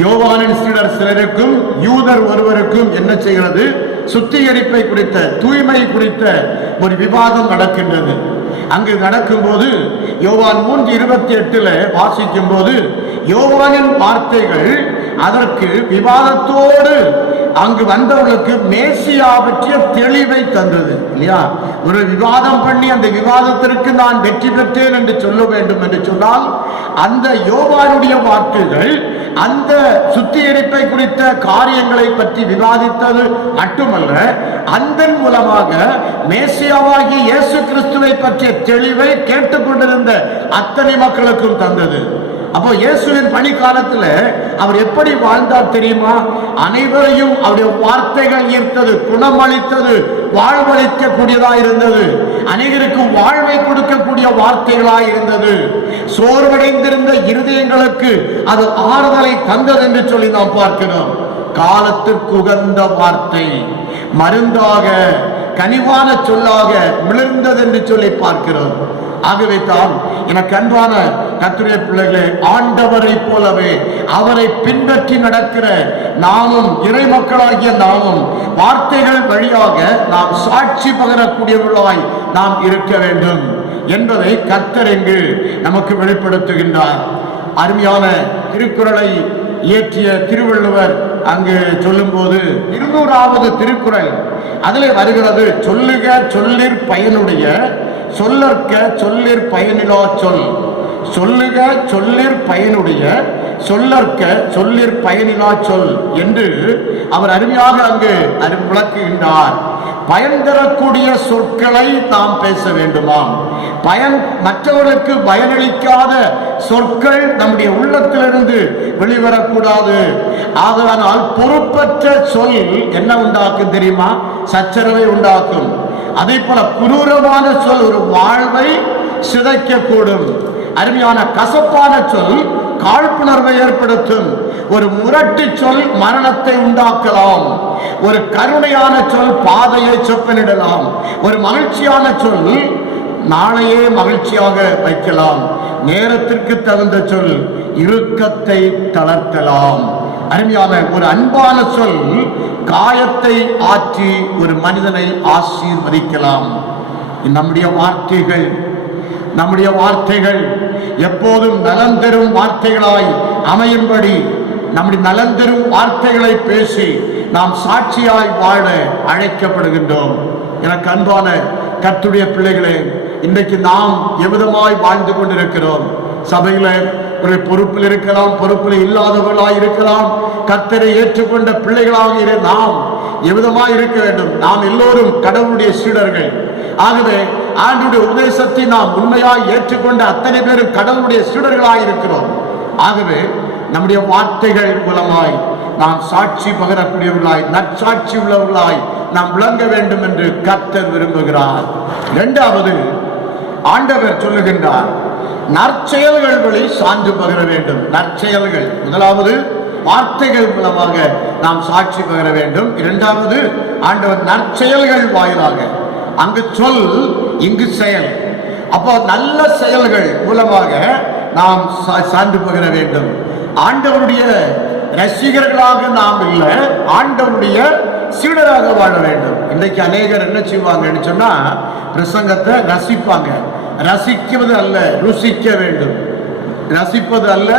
யோவானின் சீடர் சிலருக்கும் யூதர் ஒருவருக்கும் என்ன செய்கிறது? சுத்திகரிப்பை குறித்த, தூய்மை குறித்த ஒரு விவாதம் நடக்கின்றது. அங்கு நடக்கும்போது யோவான் 3:28 வாசிக்கும் போது, யோவானின் வார்த்தைகள் அதற்கு விவாதத்தோடு அங்கு வந்தவர்களுக்கு மேசியா பற்றிய தெளிவை தந்தது. இல்லையா? ஒரு விவாதம் பண்ணி அந்த விவாதத்திற்கு நான் வெற்றி பெற்றேன் என்று சொல்ல வேண்டும் என்று சொன்னால், அந்த யோவானுடைய வார்த்தைகள் அந்த சுத்திகரிப்பை குறித்த காரியங்களை பற்றி விவாதித்தது மட்டுமல்ல, அதன் மூலமாக மேசியாவாகிய இயேசு கிறிஸ்துவை பற்றிய தெளிவை கேட்டுக்கொண்டிருந்த அத்தனை மக்களுக்கும் தந்தது. அப்போ இயேசுவின் பணி காலத்துல அவர் எப்படி வாழ்ந்தார் தெரியுமா? அனைவரையும் அவருடைய வார்த்தைகள் ஈர்த்தது, குணமளித்தது, வாழ்வளிக்கக்கூடியதாக இருந்தது. அனைவருக்கு வாழ்வை கொடுக்கக்கூடிய வார்த்தைகளாய் இருந்தது. சோர்வடைந்திருந்த இருதயங்களுக்கு அது ஆறுதலை தந்தது என்று சொல்லி நாம் பார்க்கிறோம். காலத்திற்கு உகந்த வார்த்தை மருந்தாக, கனிவான சொல்லாக மிளர்ந்தது என்று சொல்லி பார்க்கிறோம். ஆகவே தான் எனக்கு அன்பான கர்த்தருடைய பிள்ளைகளே, ஆண்டவரை போலவே அவரை பின்பற்றி நடக்கிற நாமும், இறை மக்களாகிய நாமும் வார்த்தைகள் வழியாக நாம் சாட்சி பகரக்கூடியவர்களாய் நாம் இருக்க வேண்டும் என்பதை கர்த்தர் இங்கு நமக்கு வெளிப்படுத்துகின்றார். அருமையான திருக்குறளை இயற்றிய திருவள்ளுவர் அங்கு சொல்லும் போது 200வது திருக்குறள் அதிலே வருகிறது, சொல்லுக சொல்லிற் பயனுடைய சொல்லற்க சொல்லிற் பயனிலா சொல். சொல்லுக சொல்லிற் பயனுடைய சொல்லற்க சொல்லிற் பயனிலா சொல் என்று அவர் அருமையாக அங்கு விளக்குகின்றார். பயன் தரக்கூடிய சொற்களை நாம் பேச வேண்டுமாம். மற்றவர்களுக்கு பயனளிக்காத சொற்கள் நம்முடைய உள்ளத்திலிருந்து வெளிவரக்கூடாது. ஆதலால் பொறுப்பற்ற சொல் என்ன உண்டாக்கும் தெரியுமா? சச்சரவை உண்டாக்கும். அதே போல குரூரமான சொல் ஒரு வாழ்வை சிதைக்கக்கூடும். அருமையான கசப்பான சொல் காழ்ப்புணர்வை ஏற்படுத்தும். ஒரு முரட்டு சொல் மரணத்தை உண்டாக்கலாம். ஒரு கருணையான சொல் பாதையை செப்பனிடலாம். ஒரு மகிழ்ச்சியான சொல் நாளையே மகிழ்ச்சியாக வைக்கலாம். நேரத்திற்கு தகுந்த சொல் இறுக்கத்தை தளர்த்தலாம். அருமையான ஒரு அன்பான சொல் காயத்தை ஆற்றி ஒரு மனிதனை ஆசீர்வதிக்கலாம். நம்முடைய வார்த்தைகள் எப்போதும் நலம் தரும் வார்த்தைகளாய் அமையும்படி நம்முடைய நலம் தரும் வார்த்தைகளை பேசி நாம் சாட்சியாய் வாழ அழைக்கப்படுகின்றோம். எனக்கு அன்பான கர்த்தருடைய பிள்ளைகளே, இன்றைக்கு நாம் எவ்விதமாய் வாழ்ந்து கொண்டிருக்கிறோம்? சபையில ஒரு பொறுப்பில் இருக்கலாம், பொறுப்பில் இல்லாதவர்களாக இருக்கலாம். கர்த்தரை ஏற்றுக்கொண்ட பிள்ளைகளாக நாம் எவ்விதமாக இருக்க வேண்டும்? நாம் எல்லோரும் கடவுளுடைய சீடர்கள். ஆகவே ஆண்டவருடைய உபதேசத்தை நாம் உண்மையாய் ஏற்றுக்கொண்ட அத்தனை பேரும் கடவுளுடைய சீடர்களாய் இருக்கிறோம். ஆகவே நம்முடைய வார்த்தைகள் மூலமாய் நாம் சாட்சி பகரக்கூடியவர்களாய், நற்சாட்சி உள்ளவர்களாய் நாம் விளங்க வேண்டும் என்று கர்த்தர் விரும்புகிறார். இரண்டாவது, ஆண்டவர் சொல்லுகின்றார், நற்செயல்கள் வழி சான்று பகர வேண்டும். நற்செயல்கள், முதலாவது வார்த்தைகள் மூலமாக நாம் சாட்சி பகர வேண்டும். இரண்டாவது, ஆண்டவர் நற்செயல்கள் வாயிலாக, அங்கு சொல் இங்கு செயல். அப்போ நல்ல செயல்கள் மூலமாக நாம் சான்று பகர வேண்டும். ஆண்டவருடைய ரசிகர்களாக நாம் இல்லை, ஆண்டவருடைய சீடராக வாழ வேண்டும். இன்றைக்கு அநேகர் என்ன செய்வாங்கன்னு சொன்னா, பிரசங்கத்தை ரசிப்பாங்க. ரசிக்கிறது அல்ல, ருசிக்க வேண்டும். ரசிப்பது அல்ல,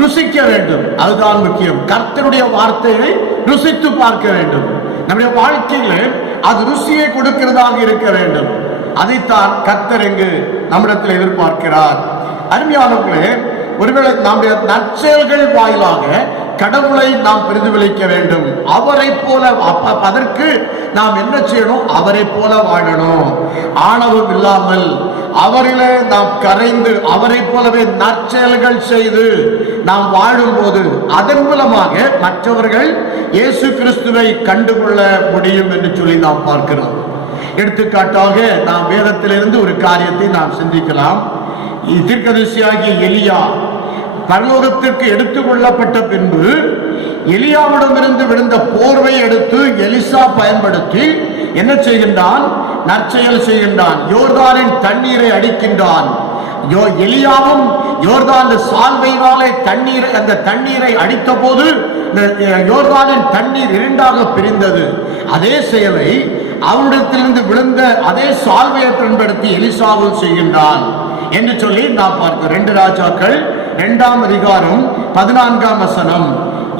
ருசிக்க வேண்டும். அதுதான் முக்கியம். கர்த்தருடைய வார்த்தையை ருசித்து பார்க்க வேண்டும். நம்முடைய வாழ்க்கையில அது ருசியை கொடுக்கிறதாக இருக்க வேண்டும். அதைத்தான் கர்த்தர் இங்கு நம்மிடத்தில் எதிர்பார்க்கிறார். அருமையானவர்களே, ஒருவேளை நம்முடைய நற்செயல்கள் வாயிலாக கடவுளை நாம் பிரதிபலிக்க வேண்டும். அவரை போல, அதற்கு நாம் என்ன செய்யணும்? அவரை போல வாழணும். ஆணவம் இல்லாமல் அவரிலே நாம் கரைந்து அவரை போலவே நற்செயல்கள் செய்து நாம் வாழும் போது அதன் மூலமாக மற்றவர்கள் இயேசு கிறிஸ்துவை கண்டுகொள்ள முடியும் என்று சொல்லி நாம் பார்க்கிறோம். எடுத்துக்காட்டாக நாம் வேதத்திலிருந்து ஒரு காரியத்தை நாம் சிந்திக்கலாம். தீர்க்கதரிசியாகிய எலியா பரலோகத்திற்கு எடுத்துக் கொள்ளப்பட்ட பின்பு எலியாவிடமிருந்து விழுந்த போர்வை எடுத்து எலிசா பயன்படுத்தி என்ன செய்கின்றான்? நற்செயல் செய்கின்றான். யோர்தானின் தண்ணீரை அடிக்கின்றான். எலியாவும் யோர்தான் சால்வையினாலே அந்த தண்ணீரை அடித்த போது யோர்தானின் தண்ணீர் இரண்டாக பிரிந்தது. அதே செயலை அவரிடத்திலிருந்து விழுந்த அதே சால்வையை பயன்படுத்தி எலிசாவும் செய்கின்றான் என்று சொல்லி நாம் பார்க்கிறோம். 2 ராஜாக்கள் 2ஆம் அதிகாரம் 14ஆம் வசனம்.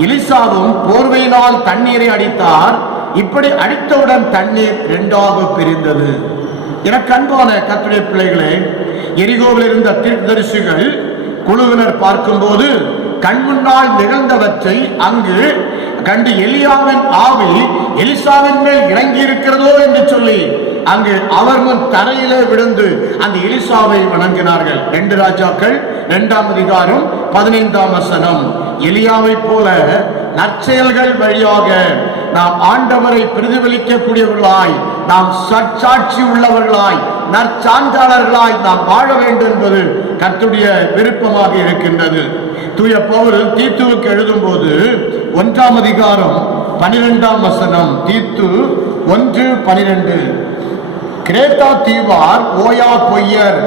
எலிசாவும் போர்வையினால் தண்ணீரை அடித்தார். இப்படி அடித்தவுடன் தண்ணீர் 2ஆக பிரிந்தது. எனக்கு அன்பான கர்த்தருடைய பிள்ளைகளே, எரிகோவில் இருந்த தீர்க்கதரிசிகள் குழுவினர் பார்க்கும்போது கண் முன்னால் நிகழ்ந்தவற்றை அங்கு கண்டு எலியாவின் ஆவி எலிசாவின் மேல் இறங்கி இருக்கிறதோ என்று சொல்லி அங்கு அவர் முன் தரையிலே விழுந்து அந்த எலிசாவை வணங்கினார்கள். 2 ராஜாக்கள் 2ஆம் அதிகாரம் 15ஆம் வசனம். எலியாவை போல நற்செயல்கள் வழியாக நாம் ஆண்டவரை பிரதிபலிக்கக்கூடியவர்களாய், நாம் சற்சாட்சி உள்ளவர்களாய், நற்சான்றாளர்களாய் நாம் வாழ வேண்டும் என்பது கர்த்தருடைய விருப்பமாக இருக்கின்றது. தூய பவுல் தீத்துவுக்கு எழுதும் போது 1ஆம் அதிகாரம் 12ஆம் வசனம். தீத்து 1:12. கிரேத்தா தீவார் ஓயா பொய்யர்,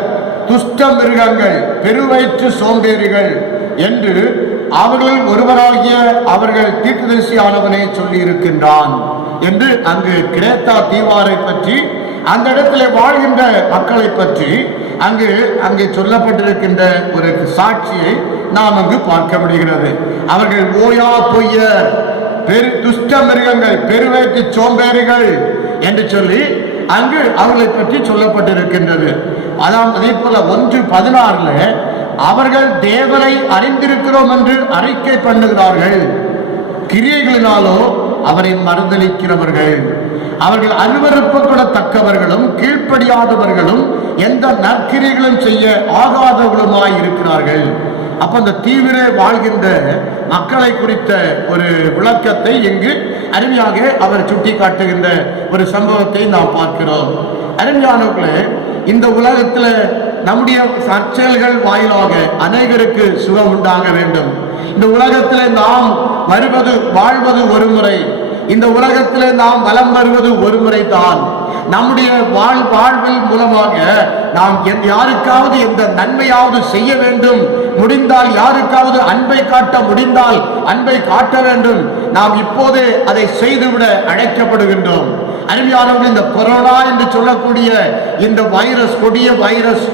துஷ்ட மிருகங்கள், பெருவயிற்று சோம்பேறிகள் என்று அவர்களில் ஒருவராகிய அவர்கள் தீர்க்கதரிசியானவனே சொல்லி இருக்கின்றான் என்று அங்கு கிரேத்தா தீவாரை பற்றி, அந்த இடத்திலே வாழ்கின்ற மக்களை பற்றி அங்கு சொல்லப்பட்டிருக்கின்ற ஒரு சாட்சியை நாம் அங்கு பார்க்க முடிகிறது. அவர்கள் ஓயா பொய்யர், துஷ்ட மிருகங்கள், பெருவயிற்று சோம்பேறிகள் என்று சொல்லி அங்கு அவர்களை பற்றி சொல்லப்பட்டிருக்கின்றது. அதான் அதே போல 1:16 அவர்கள் தேவனை அறிந்திருக்கிறோம் என்று அறிக்கை பண்ணுகிறார்கள், கிரியைகளினாலோ அவரை மறுதலிக்கிறவர்கள். அவர்கள் அருவருப்பப்படத்தக்கவர்களும் கீழ்ப்படியாதவர்களும் எந்த நற்கிரியைகளும் செய்ய ஆகாதவர்களுமாய் இருக்கிறார்கள். அப்ப அந்த தீவிர வாழ்கின்ற மக்களை குறித்த ஒரு விளக்கத்தை இங்கு அருமையாக அவர் சுட்டி காட்டுகின்ற ஒரு சம்பவத்தை நாம் பார்க்கிறோம். அருமையானவர்களே, இந்த உலகத்தில் நம்முடைய நற்செயல்கள் வாயிலாக அநேகருக்கு சுகம் உண்டாக வேண்டும். இந்த உலகத்தில் நாம் வாழ்வது ஒரு முறை, இந்த உலகத்தில் நாம் வலம் வருவது ஒரு முறை தான். நம்முடைய வாழ்வில் மூலமாக நாம் யாருக்காவது எந்த நன்மையாவது செய்ய வேண்டும், முடிந்தால் யாருக்காவது அன்பை காட்ட முடிந்தால் அன்பை காட்ட வேண்டும். நாம் இப்போதே அதை செய்துவிட அழைக்கப்படுகின்றோம். அருமையானவர்கள், இந்த கொரோனா என்று சொல்லக்கூடிய இந்த வைரஸ், கொடிய வைரஸ்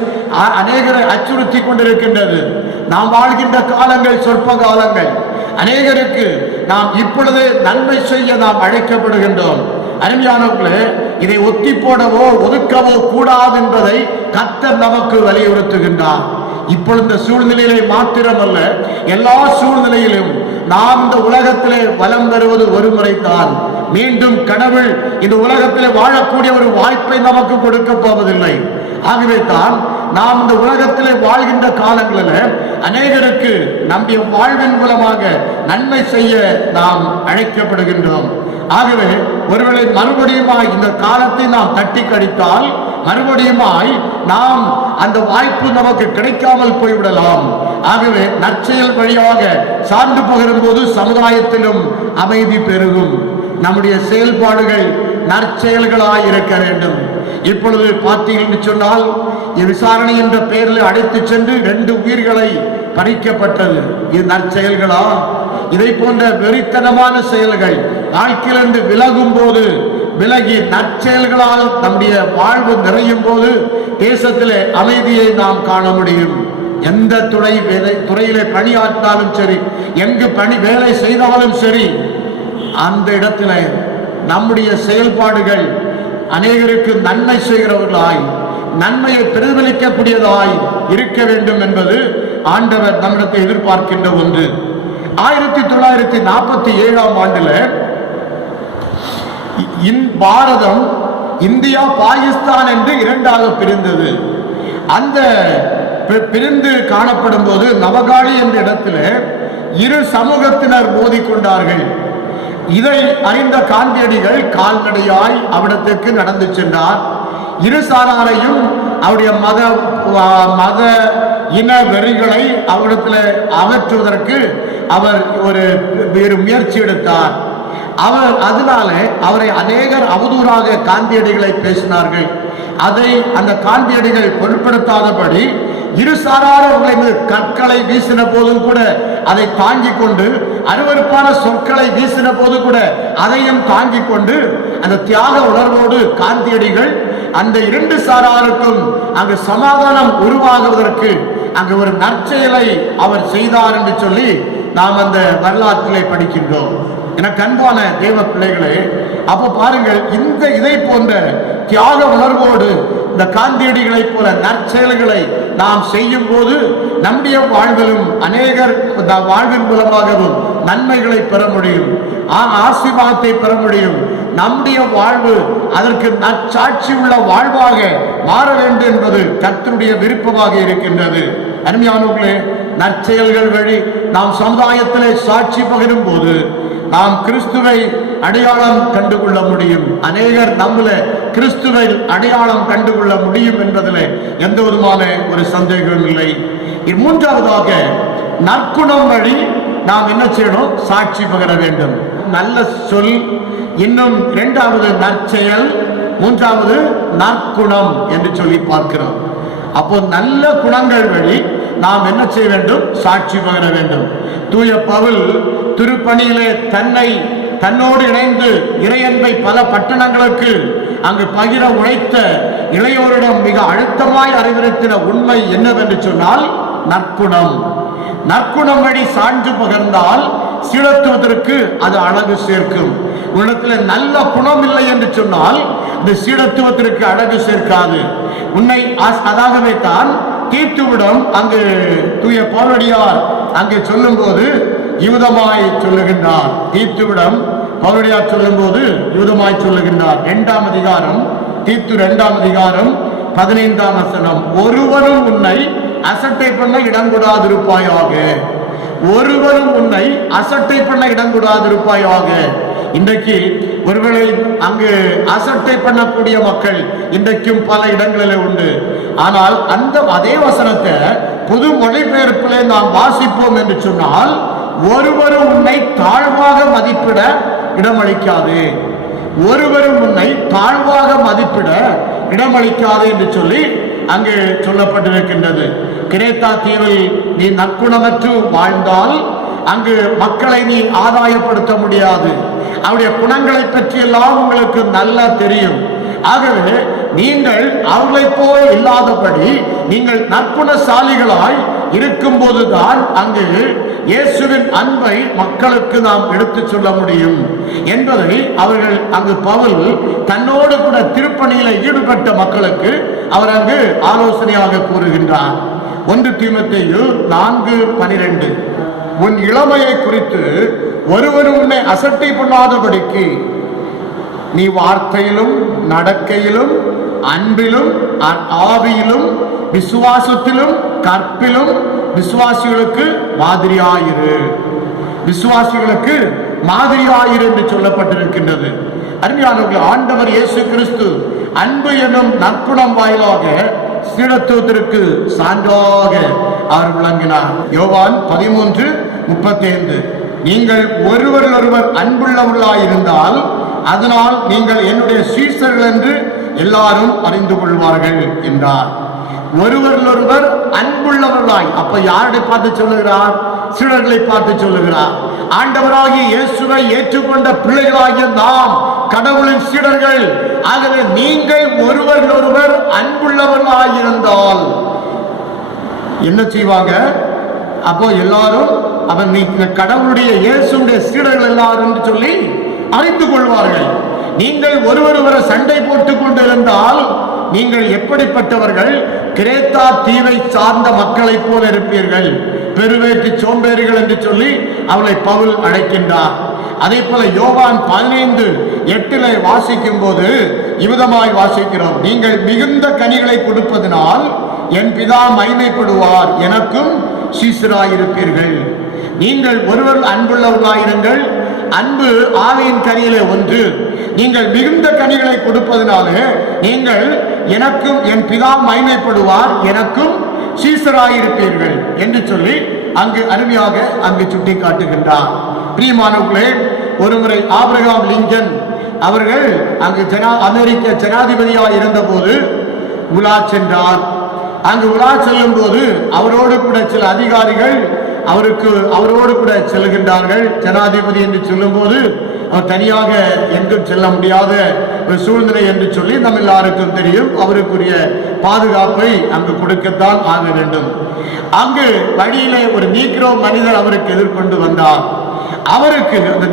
அநேகரை அச்சுறுத்தி கொண்டிருக்கின்றது. நாம் வாழ்கின்ற காலங்கள் சொற்ப காலங்கள். அநேகருக்கு நாம் இப்பொழுது நன்மை செய்ய நாம் அழைக்கப்படுகின்றோம். அருமையானவர்களே, இதை ஒத்தி போடவோ ஒதுக்கவோ கூடாது என்பதை கர்த்தர் நமக்கு வலியுறுத்துகின்றார். இப்பொழுது இந்த சூழ்நிலையிலே மாத்திரமல்ல, எல்லா சூழ்நிலையிலும் நாம் இந்த உலகத்திலே வலம் வருவது ஒரு முறைதான். மீண்டும் கடவுள் இந்த உலகத்திலே வாழக்கூடிய ஒரு வாய்ப்பை நமக்கு கொடுக்க போவதில்லை. ஆகவே தான் நாம் இந்த உலகத்திலே வாழ்கின்ற காலங்களில் அநேகருக்கு நம்முடைய வாழ்வின் மூலமாக நன்மை செய்ய நாம் அழைக்கப்படுகின்றோம். ஆகவே ஒருவேளை மறுபடியுமாய் இந்த காலத்தை நாம் தட்டி கழித்தால் மறுபடியுமாய் நாம் அந்த வாய்ப்பு நமக்கு கிடைக்காமல் போய்விடலாம். ஆகவே நற்செயல் வழியாக சார்ந்து பகிரும் போது சமுதாயத்திலும் அமைதி பெருகும். நம்முடைய செயல்பாடுகள் நற்செயல்களாய் இருக்க வேண்டும். இப்பொழுது பார்த்தீர்கள் சொன்னால் விசாரணை என்ற பெயரில் அழைத்து சென்று 2 உயிர்களை பறிக்கப்பட்டது. இது நற்செயல்களா? இதை போன்ற வெறித்தனமான செயல்கள் வாழ்க்கையிலிருந்து விலகும் போது, விலகி நற்செயல்களால் நம்முடைய வாழ்வு நிறையும் போது தேசத்திலே அமைதியை நாம் காண முடியும். எந்த துறையிலே பணியாற்றினாலும் சரி, எங்கு வேலை செய்தாலும் சரி, அந்த இடத்துல நம்முடைய செயல்பாடுகள் அநேகருக்கு நன்மை செய்கிறவர்களாய், நன்மையை பிரதிபலிக்கக்கூடியதாய் இருக்க வேண்டும் என்பது ஆண்டவர் நம்மிடத்தை எதிர்பார்க்கின்ற ஒன்று. 1947ஆம் ஆண்டுல பாரதம் இந்தியா பாகிஸ்தான் என்று 2ஆக பிரிந்தது. அந்த பிரிந்து காணப்படும் போது நவகாளி என்ற இடத்துல இரு சமூகத்தினர் மோதிக்கொண்டார்கள். இதை அறிந்த காந்தியடிகள் கால்நடையாய் அவிடத்திற்கு நடந்து சென்றார். இரு சாராரையும் அவருடைய மத இன வெறிகளை அவரிடத்தில் அகற்றுவதற்கு அவர் ஒரு முயற்சி எடுத்தார். அதனால அவரை அநேகர் அவதூறாக காந்தியடிகளை பேசினார்கள். அதை அந்த காந்தியடிகள் பொருட்படுத்தாதபடி இரு சாராரர்களை மீது கற்களை வீசின போதும் கூட அதை தாங்கிக் கொண்டு, அருவருப்பான சொற்களை வீசின போது கூட அதையும் தாங்கிக் கொண்டு அந்த தியாக உணர்வோடு காந்தியடிகள் அந்த 2 சாராருக்கும் அங்கு சமாதானம் உருவாகுவதற்கு அங்கு ஒரு நற்செயலை அவர் செய்தார் என்று சொல்லி நாம் அந்த வரலாற்றிலே படிக்கின்றோம். எனக்கு அன்பான தேவ பிள்ளைகளே, அப்ப பாருங்கள், இதை போன்ற தியாக உணர்வோடு இந்த காந்தியடிகளை போல நற்செயல்களை நாம் செய்யும் போது நம்முடைய வாழ்விலும் அநேகர் வாழ்வின் மூலமாகவும் நன்மைகளை பெற முடியும், ஆசீர்வாதத்தை பெற முடியும். நம்முடைய வாழ்வு அதற்கு நற்சாட்சி உள்ள வாழ்வாக மாற வேண்டும் என்பது கர்த்தருடைய விருப்பமாக இருக்கின்றது. அருமையானவர்களே, நற்செயல்கள் வழி நாம் சமுதாயத்திலே சாட்சி பகிரும் போது நாம் கிறிஸ்துவை அடையாளம் கண்டுகொள்ள முடியும். அநேகர் நம்மள கிறிஸ்துவை அடையாளம் கண்டுகொள்ள முடியும் என்பதில் எந்த விதமான ஒரு சந்தேகமும் இல்லை. மூன்றாவதாக நற்குணம் வழி நாம் என்ன செய்யணும்? சாட்சி பகிர வேண்டும். நல்ல சொல், இன்னும் 2வது நற்செயல், 3வது நற்குணம் என்று சொல்லி பார்க்கிறோம். அப்போ நல்ல குணங்கள் வழி நாம் என்ன செய்ய வேண்டும்? சாட்சி பகிர வேண்டும். தூய பவுல் திருப்பணியிலே தன்னோடு இணைந்து இறையன்பை பல பட்டணங்களுக்கு அங்கு பகிர உழைத்த இளையோரிடம் மிக அழுத்தமாய் அறிவுறுத்தின உண்மை என்னவென்று சொன்னால் நற்குணம். நற்குணம் வழி சான்று பகிர்ந்தால் சீடத்துவத்திற்கு அது அழகு சேர்க்கும். உன்னிடத்தில் நல்ல குணம் இல்லை என்று சொன்னால் இந்த சீடத்துவத்திற்கு அழகு சேர்க்காது. உன்னை அதாகவே தான் தீத்துவிடம் அங்கு தூய பவுலடியார் அங்கே சொல்லும் போது யூதமாய் சொல்லுகின்றார். தீத்துவிடம் பவுலடியார் சொல்லும் போது யூதமாய் சொல்லுகின்றார். 2ஆம் அதிகாரம், தீத்து 2ஆம் அதிகாரம் 15ஆம் வசனம், ஒருவரும் உன்னை அசட்டை பண்ண இடங்கூடாதிருப்பாயாக. ஒருவரும் உன்னை அசட்டை பண்ண இடங்கூடாதிருப்பாயாக. இன்றைக்கு ஒருவேளை அங்கு அசட்டை பண்ணக்கூடிய மக்கள் இன்றைக்கும் பல இடங்களில் உண்டு. ஆனால் அதே வசனத்தை பொது மொழிபெயர்ப்பிலே நாம் வாசிப்போம் என்று சொன்னால், ஒருவரும் உன்னை தாழ்வாக மதிப்பிட இடமளிக்காது. ஒருவரும் உன்னை தாழ்வாக மதிப்பிட இடமளிக்காது என்று சொல்லி அங்கு சொல்லப்பட்டிருக்கின்றது. கிரேத்தா தீவில் நீ நற்குணமற்று வாழ்ந்தால் அங்கு மக்களை நீ ஆதாயப்படுத்த முடியாது. அவருடைய குணங்களை பற்றி எல்லாம் உங்களுக்கு நல்லா தெரியும். ஆகவே நீங்கள் அவர்களை போல் இல்லாதபடி நீங்கள் நற்குணசாலிகளாய் இருக்கும் போதுதான் அங்கு இயேசுவின் அன்பை மக்களுக்கு நாம் எடுத்து சொல்ல முடியும் என்பதை அவர்கள் அங்கு பவுல் தன்னோடு கூட திருப்பணியில ஈடுபட்ட மக்களுக்கு அவர் அங்கு ஆலோசனையாக கூறுகின்றார். 1 தீமோத்தேயு 4:12. உன் இளமையை குறித்து ஒருவரும் உன்னை அசட்டை பண்ணாதபடிக்கு நீ வார்த்தையிலும் நடக்கையிலும் அன்பிலும் ஆவியிலும் விசுவாசத்திலும் கற்பிலும் விசுவாசிகளுக்கு மாதிரியாயிரு. விசுவாசிகளுக்கு மாதிரியாயிரு என்று சொல்லப்பட்டிருக்கின்றது. அருமையானவர்களே, ஆண்டவர் இயேசு கிறிஸ்து அன்பு எனும் நற்குணம் வாயிலாக சீடத்துவத்திற்கு சான்றாக அவர் விளங்கினார். யோவான் 13:35. நீங்கள் ஒருவர் அன்புள்ளவர்களாயிருந்தால் அதனால் நீங்கள் என்னுடைய சீஷர்கள் என்று எல்லாரும் அறிந்து கொள்வார்கள் என்றார். ஒருவர் அன்புள்ளவர்களாய். அப்ப யாரை பார்த்து சொல்லுகிறார்? சீடர்களை பார்த்து சொல்லுகிறார். ஆண்டவராகிய இயேசுவை ஏற்றுக்கொண்ட பிள்ளைகளாகிய நாம் கடவுளின் சீடர்கள். ஆகவே நீங்கள் ஒருவர் அன்புள்ளவர்களாயிருந்தால் என்ன செய்வாங்க? அப்போ எல்லாரும் அவன் நீ கடவுளுடைய இயேசுடைய சீடர்கள் எல்லாரும் என்று சொல்லி அறிந்து கொள்வார்கள். நீங்கள் ஒருவரை சண்டை போட்டுக் கொண்டிருந்தால் நீங்கள் எப்படிப்பட்டவர்கள்? கிரேத்தா தீவை சார்ந்த மக்களைப் போல இருப்பீர்கள். பெருவேற்றி சோம்பேறிகள் என்று சொல்லி அவளை பவுல் அழைக்கின்றார். அதே போல யோவான் 15:8 வாசிக்கும் போது இவ்விதமாய் வாசிக்கிறோம். நீங்கள் மிகுந்த கனிகளை கொடுப்பதனால் என் பிதா மகிமைப்படுவார், எனக்கும் சீஷராயிருப்பீர்கள். நீங்கள் ஒருவர் அன்புள்ளவர்களாயிருங்கள். அன்பு ஆவியின் கனியிலே ஒன்று. நீங்கள் மிகுந்த கனிகளை கொடுப்பதனாலே நீங்கள் எனக்கும் என் பிதா மகிமைப்படுவார், எனக்கும் சீஷராயிருப்பீர்கள் என்று சொல்லி அங்கு அருமையாக அங்கு சுட்டி காட்டுகின்றார். பிரியமானவர்களே, ஒருமுறை ஆபிரகாம் லிங்கன் அவர்கள் அங்கு அமெரிக்க ஜனாதிபதியாக இருந்த போது உலா சென்றார். அங்கு உலா செல்லும் போது அவரோடு கூட சில அதிகாரிகள் அவரோடு கூட செல்கின்றார்கள். ஜனாதிபதி என்று சொல்லும் போது அவர் தனியாக எங்கும் செல்ல முடியாத ஒரு சூழ்நிலை என்று சொல்லி நம்ம எல்லாருக்கும் தெரியும். அவருக்குரிய பாதுகாப்பை அங்கு கொடுக்கத்தான் ஆக வேண்டும். அங்கு வழியிலே ஒரு நீக்ரோ மனிதர் அவருக்கு எதிர்கொண்டு வந்தார். அவருக்கு அந்த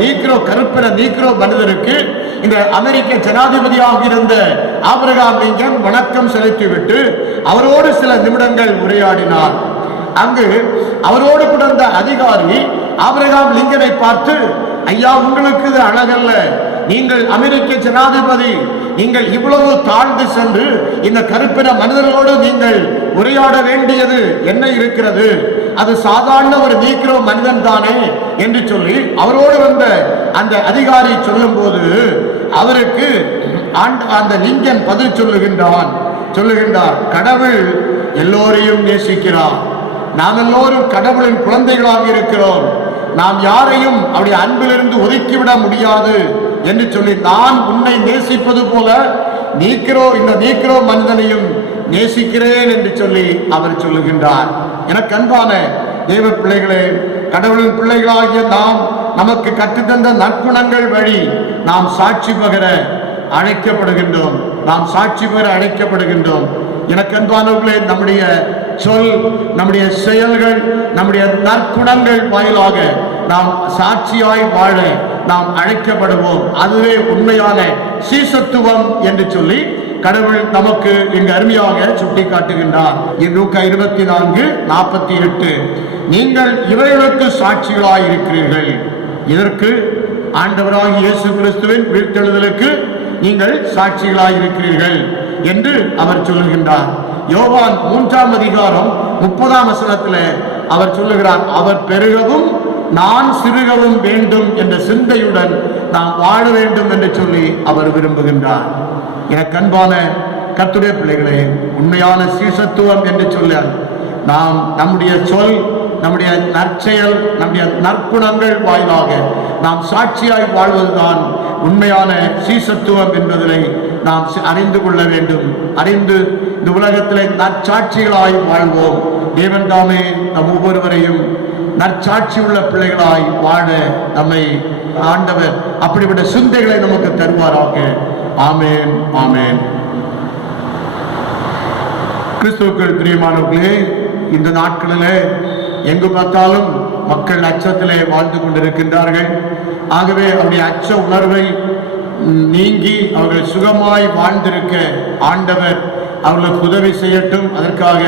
கருப்பின நீக்ரோ மனிதருக்கு இந்த அமெரிக்க ஜனாதிபதியாக இருந்த ஆபிரகாம் லிங்கன் வணக்கம் செலுத்திவிட்டு அவரோடு சில நிமிடங்கள் உரையாடினார். அங்கு அவரோடு கூட இருந்த அதிகாரி ஆபிரகாம் லிங்கனை பார்த்து, ஐயா, உங்களுக்கு இது அழகல்ல. நீங்கள் அமெரிக்க ஜனாதிபதி, நீங்கள் இவ்வளவு தாழ்ந்து சென்று இந்த கருப்பின மனிதர்களோடு நீங்கள் உரையாட வேண்டியது என்ன இருக்கிறது? அது சாதாரண ஒரு நீக்ரோ மனிதன் தானே என்று சொல்லி அவரோடு வந்த அந்த அதிகாரி சொல்லும் போது அவருக்கு அந்த லிங்கன் பதில் சொல்லுகின்றார், கடவுள் எல்லோரையும் நேசிக்கிறார். நாம் எல்லோரும் கடவுளின் குழந்தைகளாக இருக்கிறோம். நாம் யாரையும் அவருடைய அன்பிலிருந்து ஒதுக்கிவிட முடியாது என்று சொல்லி, நான் உன்னை நேசிப்பது போல இந்த நீக்ரோ மனிதனையும் நேசிக்கிறேன் என்று சொல்லி அவர் சொல்லுகின்றார். எனக்கு அன்பான தேவ பிள்ளைகளே, கடவுளின் பிள்ளைகளாகிய நாம் நமக்கு கற்றுத்தந்த நற்குணங்கள் வழி நாம் சாட்சி பகர அழைக்கப்படுகின்றோம். எனக்கு அன்பானவர்களே, நம்முடைய சொல், நம்முடைய செயல்கள், நம்முடைய நற்குணங்கள் வாயிலாக நாம் சாட்சியாய் வாழ நாம் அழைக்கப்படுவோம். அதுவே உண்மையான சீசத்துவம் என்று சொல்லி கடவுள் நமக்கு இங்கு அருமையாக சுட்டி காட்டுகின்றார். லூக்கா 24:48. நீங்கள் இவைகளுக்கு சாட்சிகளாய் இருக்கிறீர்கள். இதற்கு ஆண்டவராகிய இயேசு கிறிஸ்துவின் உயிர்த்தெழுதலுக்கு நீங்கள் சாட்சிகளாய் இருக்கிறீர்கள் என்று அவர் சொல்லுகின்றார். யோவான் 3:30 அவர் சொல்லுகிறார், அவர் பெருகவும் நான் சிறுகவும் வேண்டும் என்ற சிந்தையுடன் நாம் வாழ வேண்டும் என்று சொல்லி அவர் விரும்புகின்றார். எனக்கு அன்பான கர்த்தருடைய பிள்ளைகளே, உண்மையான சீசத்துவம் என்று சொல்ல நாம் நம்முடைய சொல், நம்முடைய நற்செயல், நம்முடைய நற்குணங்கள் வாயிலாக நாம் சாட்சியாய் வாழ்வதுதான் உண்மையான சீசத்துவம் என்பதனை நாம் அறிந்து கொள்ள வேண்டும். அறிந்து இந்த உலகத்திலே நற்சாட்சிகளாய் வாழ்வோம். தேவன் தாமே நம் ஒவ்வொருவரையும் நற்சாட்சி உள்ள பிள்ளைகளாய் வாழ நம்மை ஆண்டவர் அப்படிப்பட்ட சிந்தைகளை நமக்கு தருவாராக. ஆமேன், ஆமேன். கிறிஸ்துவுக்குள் பிரியமானவர்களே, இந்த நாட்களிலே எங்கு பார்த்தாலும் மக்கள் அச்சத்திலே வாழ்ந்து கொண்டிருக்கின்றார்கள். ஆகவே அவருடைய அச்ச உணர்வை நீங்கி அவர்கள் சுகமாய் வாழ்ந்திருக்க ஆண்டவர் அவர்களுக்கு உதவி செய்யட்டும். அதற்காக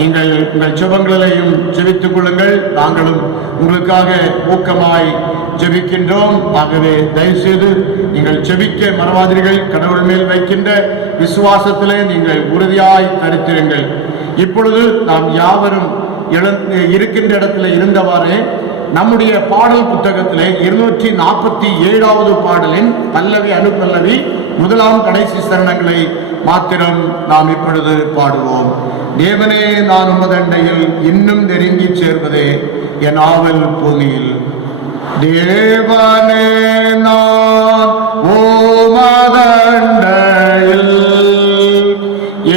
நீங்கள் உங்கள் ஜெபங்களையும் ஜெபித்துக் கொள்ளுங்கள். நாங்களும் உங்களுக்காக ஊக்கமாய் ஜெபிக்கின்றோம். ஆகவே தயவுசெய்து நீங்கள் ஜெபிக்க மறவாதீர்கள். கடவுள் மேல் வைக்கின்ற விசுவாசத்திலே நீங்கள் உறுதியாய் தரித்திருங்கள். இப்பொழுது நாம் யாவரும் இருக்கின்ற இடத்துல இருந்தவாறே நம்முடைய பாடல் புத்தகத்திலே 247வது பாடலின் பல்லவி அனுப்பல்லவி முதலாம் கடைசி சரணங்களை மாத்திரம் நாம் இப்பொழுது பாடுவோம். தேவனே நான் உமதண்டையில் இன்னும் நெருங்கி சேர்வதே என் ஆவல் பூமியில். தேவனே நான் உமதண்டையில்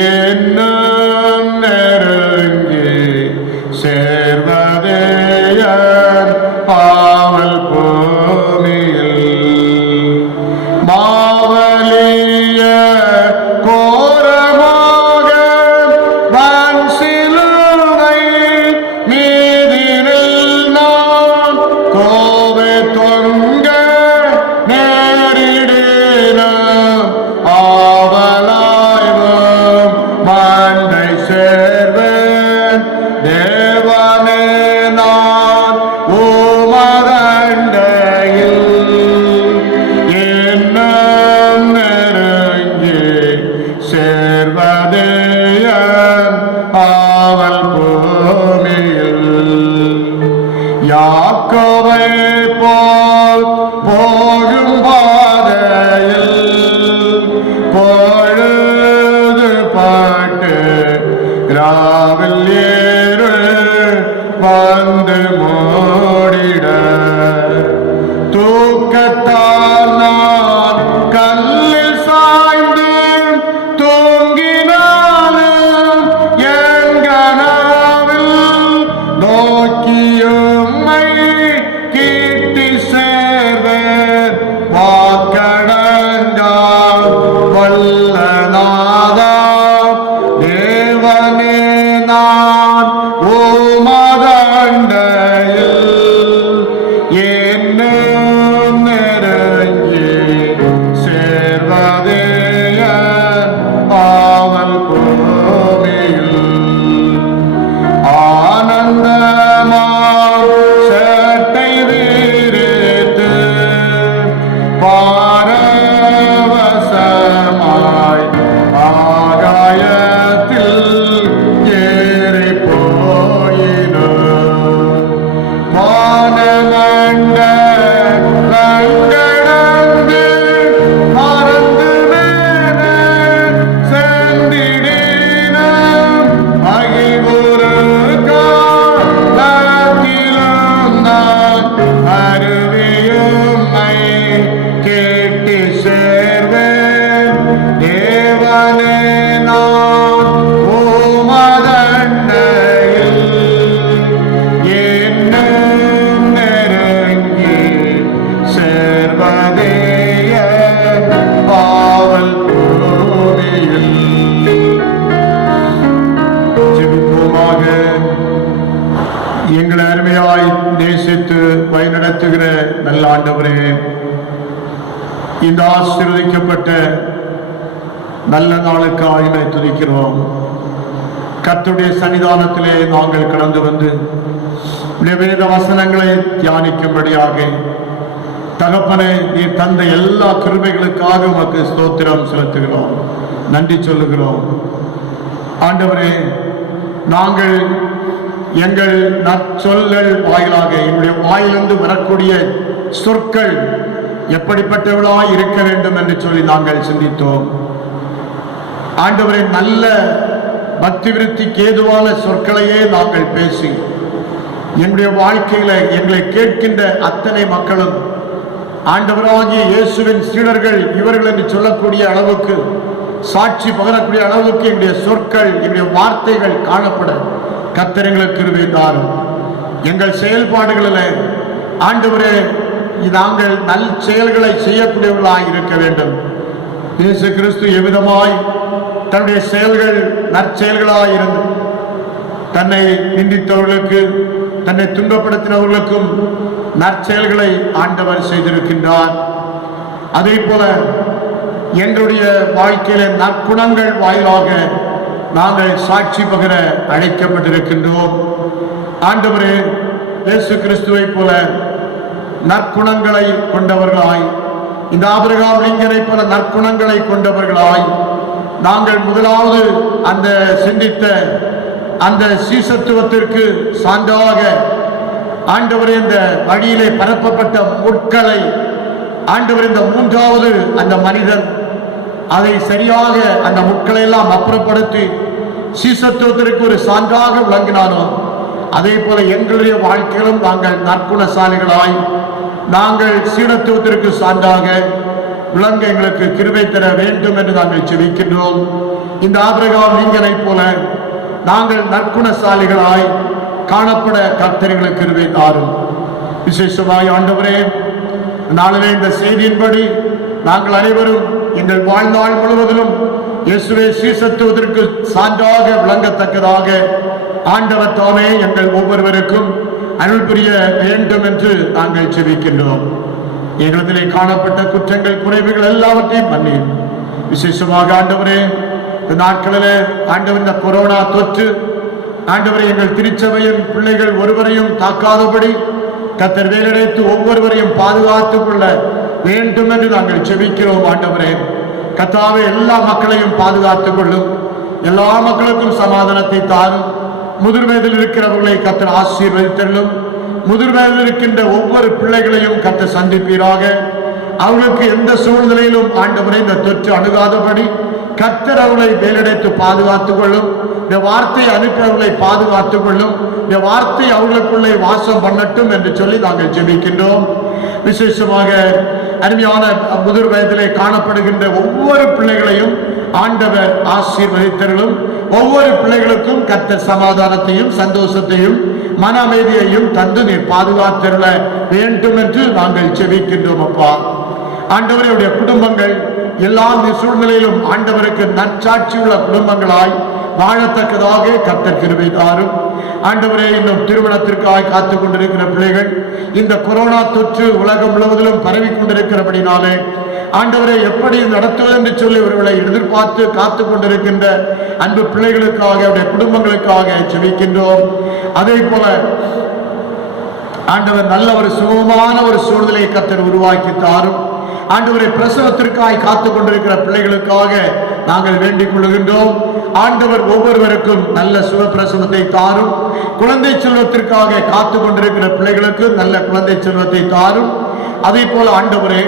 இன்னும் நெருங்கி சேர்வதே ஆவல் பூமியில். மாவலிய கோரமாக வன் சிலுவை மீதினில் நான் கோவை தொங்க நேரிடினும் ஆவலாய்வும் மண்டை சேர்வேன். தேவனே நான் உமதண்டையில் இன்னும் நெருங்கி சேர்வதே என் ஆவல் பூமியில். யாக்கோபை போல் போகும் பாதையில் பொழுது பாட்டு ராவில் ஏறு வந்து மூடிட தூக்கத்தால் நான் கல்லில் சாய்ந்து தூங்கினாலும் என் கனவில் நோக்கியும்மை கீட்டி சேர்வேன். வாக்கடங்கா வல்லநாதா தேவனே நான் உமதண்டையில் இன்னும் நெருங்கி சேர்வதே என் ஆவல் பூமியில். ஆனந்தமாம் சேட்டை வீரித்து பாரவசமாய் ஆகாயத்தில் ஏறி போயினோம். வானமண்டலங்கடந்து மறந்து சென்றிடினும் அகிபுரு காலத்திலும் நான் அருவியும்மை கேட்டு சேர்வேன். தேவனே நான் உமதண்டையில் இன்னும் நெருங்கி சேர்வதே என் ஆவல் பூமியில். ஜெபிப்போமாக. எங்களை அருமையாய் நேசித்து வழிநடத்துகிற நல்ல ஆண்டவரே, இந்த ஆசீர்வதிக்கப்பட்ட நல்ல நாளுக்காக என்னை துதிக்கிறோம். கர்த்தருடைய சன்னிதானத்திலே நாங்கள் கடந்து வந்து வேத வசனங்களை தியானிக்கும்படியாக தகப்பனே நீ தந்த எல்லா கிருபைகளுக்காக உமக்கு ஸ்தோத்திரம் செலுத்துகிறோம், நன்றி சொல்லுகிறோம். ஆண்டவரே, நாங்கள் எங்கள் நற்சொல்கள் வாயிலாக எங்களுடைய வாயிலிருந்து வரக்கூடிய சொற்கள் எப்படிப்பட்டவளாய் இருக்க வேண்டும் என்று சொல்லி நாங்கள் சிந்தித்தோம். ஆண்டவரே, நல்ல பக்தி விருத்திக்கு ஏதுவான சொற்களையே நாங்கள் பேசி எங்களுடைய வாழ்க்கையில எங்களை கேட்கின்ற அத்தனை மக்களும் ஆண்டவராகிய இயேசுவின் சீடர்கள் இவர்கள் என்று சொல்லக்கூடிய அளவுக்கு, சாட்சி பகரக்கூடிய அளவுக்கு எங்களுடைய சொற்கள் எங்களுடைய வார்த்தைகள் காணப்பட கர்த்தர் எங்களுக்கு கிருபை தாரும். எங்கள் செயல்பாடுகளில் ஆண்டவரே நாங்கள் நல் செயல்களை செய்யக்கூடியவர்களாக இருக்க வேண்டும். இயேசு கிறிஸ்து எவ்விதமாய் தன்னுடைய செயல்கள் நற்செயல்களாய் இருந்து தன்னை நிந்தித்தவர்களுக்கு தன்னை துன்பப்படுத்தினவர்களுக்கும் நற்செயல்களை ஆண்டவர் செய்திருக்கின்றார். அதே போல எங்களுடைய வாழ்க்கையில நற்குணங்கள் வாயிலாக நாங்கள் சாட்சி பகிர அழைக்கப்பட்டிருக்கின்றோம். ஆண்டவரே, இயேசு கிறிஸ்துவை போல நற்குணங்களை கொண்டவர்களாய், இந்த ஆபிரகாம் லிங்கனை போல நற்குணங்களை கொண்டவர்களாய் நாங்கள் முதலாவது அந்த சிந்தித்த அந்த சீசத்துவத்திற்கு சான்றாக ஆண்டவரே இந்த வழியிலே பரப்பப்பட்ட முட்களை ஆண்டவர் இந்த மூன்றாவது அந்த மனிதன் அதை சரியாக அந்த முட்களை எல்லாம் அப்புறப்படுத்தி சீசத்துவத்திற்கு ஒரு சான்றாக விளங்கினானோ, அதே போல எங்களுடைய வாழ்க்கையிலும் நாங்கள் நற்குணசாலிகளாய் நாங்கள் சீனத்துவத்திற்கு சான்றாக விளங்க எங்களுக்கு கிருபை தர வேண்டும் என்று நாங்கள் ஜெபிக்கின்றோம். இந்த ஆபிரகாம் லிங்கனை போல நாங்கள் நற்குணசாலிகளாய் காணப்பட கர்த்தர் எங்களுக்கு கிருபை தாரும். விசேஷமாய் ஆண்டவரே, நாளிலே இந்த செய்தியின்படி நாங்கள் அனைவரும் எங்கள் வாழ்நாள் முழுவதிலும் இயேசுவை சீசத்துவதற்கு சான்றாக விளங்கத்தக்கதாக ஆண்டவர் தாமே எங்கள் ஒவ்வொருவருக்கும் அருள் புரிய வேண்டும் என்று நாங்கள் ஜெபிக்கின்றோம். எங்களிலே காணப்பட்ட குற்றங்கள் குறைவுகள் எல்லாவற்றையும் மன்னியும். விசேஷமாக ஆண்டவரே, இந்த நாட்களிலே ஆண்டவர் இந்த கொரோனா தொற்று ஆண்டவரை எங்கள் திருச்சபையின் பிள்ளைகள் ஒருவரையும் தாக்காதபடி கர்த்தர் வேலடைத்து ஒவ்வொருவரையும் பாதுகாத்துக் கொள்ள வேண்டும் என்று நாங்கள் ஜெபிக்கிறோம். ஆண்டவரே, கர்த்தாவே, எல்லா மக்களையும் பாதுகாத்துக் கொள்ளும், எல்லா மக்களுக்கும் சமாதானத்தை தாரும். முதிர் வயதில் இருக்கிறவர்களை கர்த்தர் ஆசீர்வதித்தருளும். முதிர் வயதில் இருக்கின்ற ஒவ்வொரு பிள்ளைகளையும் கர்த்தர் சந்திப்பீராக. அவர்களுக்கு எந்த சூழ்நிலையிலும் ஆண்டவரை இந்த தொற்று அணுகாதபடி கர்த்தர் அவர்களை வேலடைத்து பாதுகாத்துக் கொள்ளும். இந்த வார்த்தை அனுப்பியவர்களை பாதுகாத்துக் கொள்ளும். இந்த வார்த்தை அவர்களுக்குள்ளே வாசம் பண்ணட்டும் என்று சொல்லி நாங்கள் ஜெபிக்கின்றோம். விசேஷமாக அருமையான முதிர் வயதிலே காணப்படுகின்ற ஒவ்வொரு பிள்ளைகளையும் ஆண்டவர் ஆசீர்வதித்தருளும். ஒவ்வொரு பிள்ளைகளுக்கும் கர்த்தர் சமாதானத்தையும் சந்தோஷத்தையும் மன அமைதியையும் தந்து நீர் பாதுகாத்தருள வேண்டும் என்று நாங்கள் ஜெபிக்கின்றோம். அப்பா ஆண்டவருடைய குடும்பங்கள் எல்லா சூழ்நிலையிலும் ஆண்டவருக்கு நற்சாட்சி உள்ள குடும்பங்களாய் வாழத்தக்கதாக கர்த்தர் கிருபை தாரும். ஆண்டவரே, இன்னும் திருமணத்திற்காக காத்துக் கொண்டிருக்கிற பிள்ளைகள், இந்த கொரோனா தொற்று உலகம் முழுவதிலும் பரவி கொண்டிருக்கிறபடினாலே ஆண்டவரை எப்படி நடத்துவது என்று சொல்லி இவர்களை எதிர்பார்த்து காத்துக் கொண்டிருக்கின்ற அன்பு பிள்ளைகளுக்காக அவருடைய குடும்பங்களுக்காக ஜெபிக்கின்றோம். அதே போல ஆண்டவர் நல்ல ஒரு சுகமான ஒரு சூழ்நிலையை கர்த்தர் உருவாக்கி தாரும். ஆண்டவரை பிரசவத்திற்காக காத்துக் கொண்டிருக்கிற பிள்ளைகளுக்காக நாங்கள் வேண்டிக் கொள்கின்றோம். ஆண்டவர் ஒவ்வொருவருக்கும் நல்ல சுக பிரசவத்தை தாரும். குழந்தை செல்வத்திற்காக காத்துக் கொண்டிருக்கிற பிள்ளைகளுக்கு நல்ல குழந்தை செல்வத்தை தாரும். அதே போல ஆண்டவரே,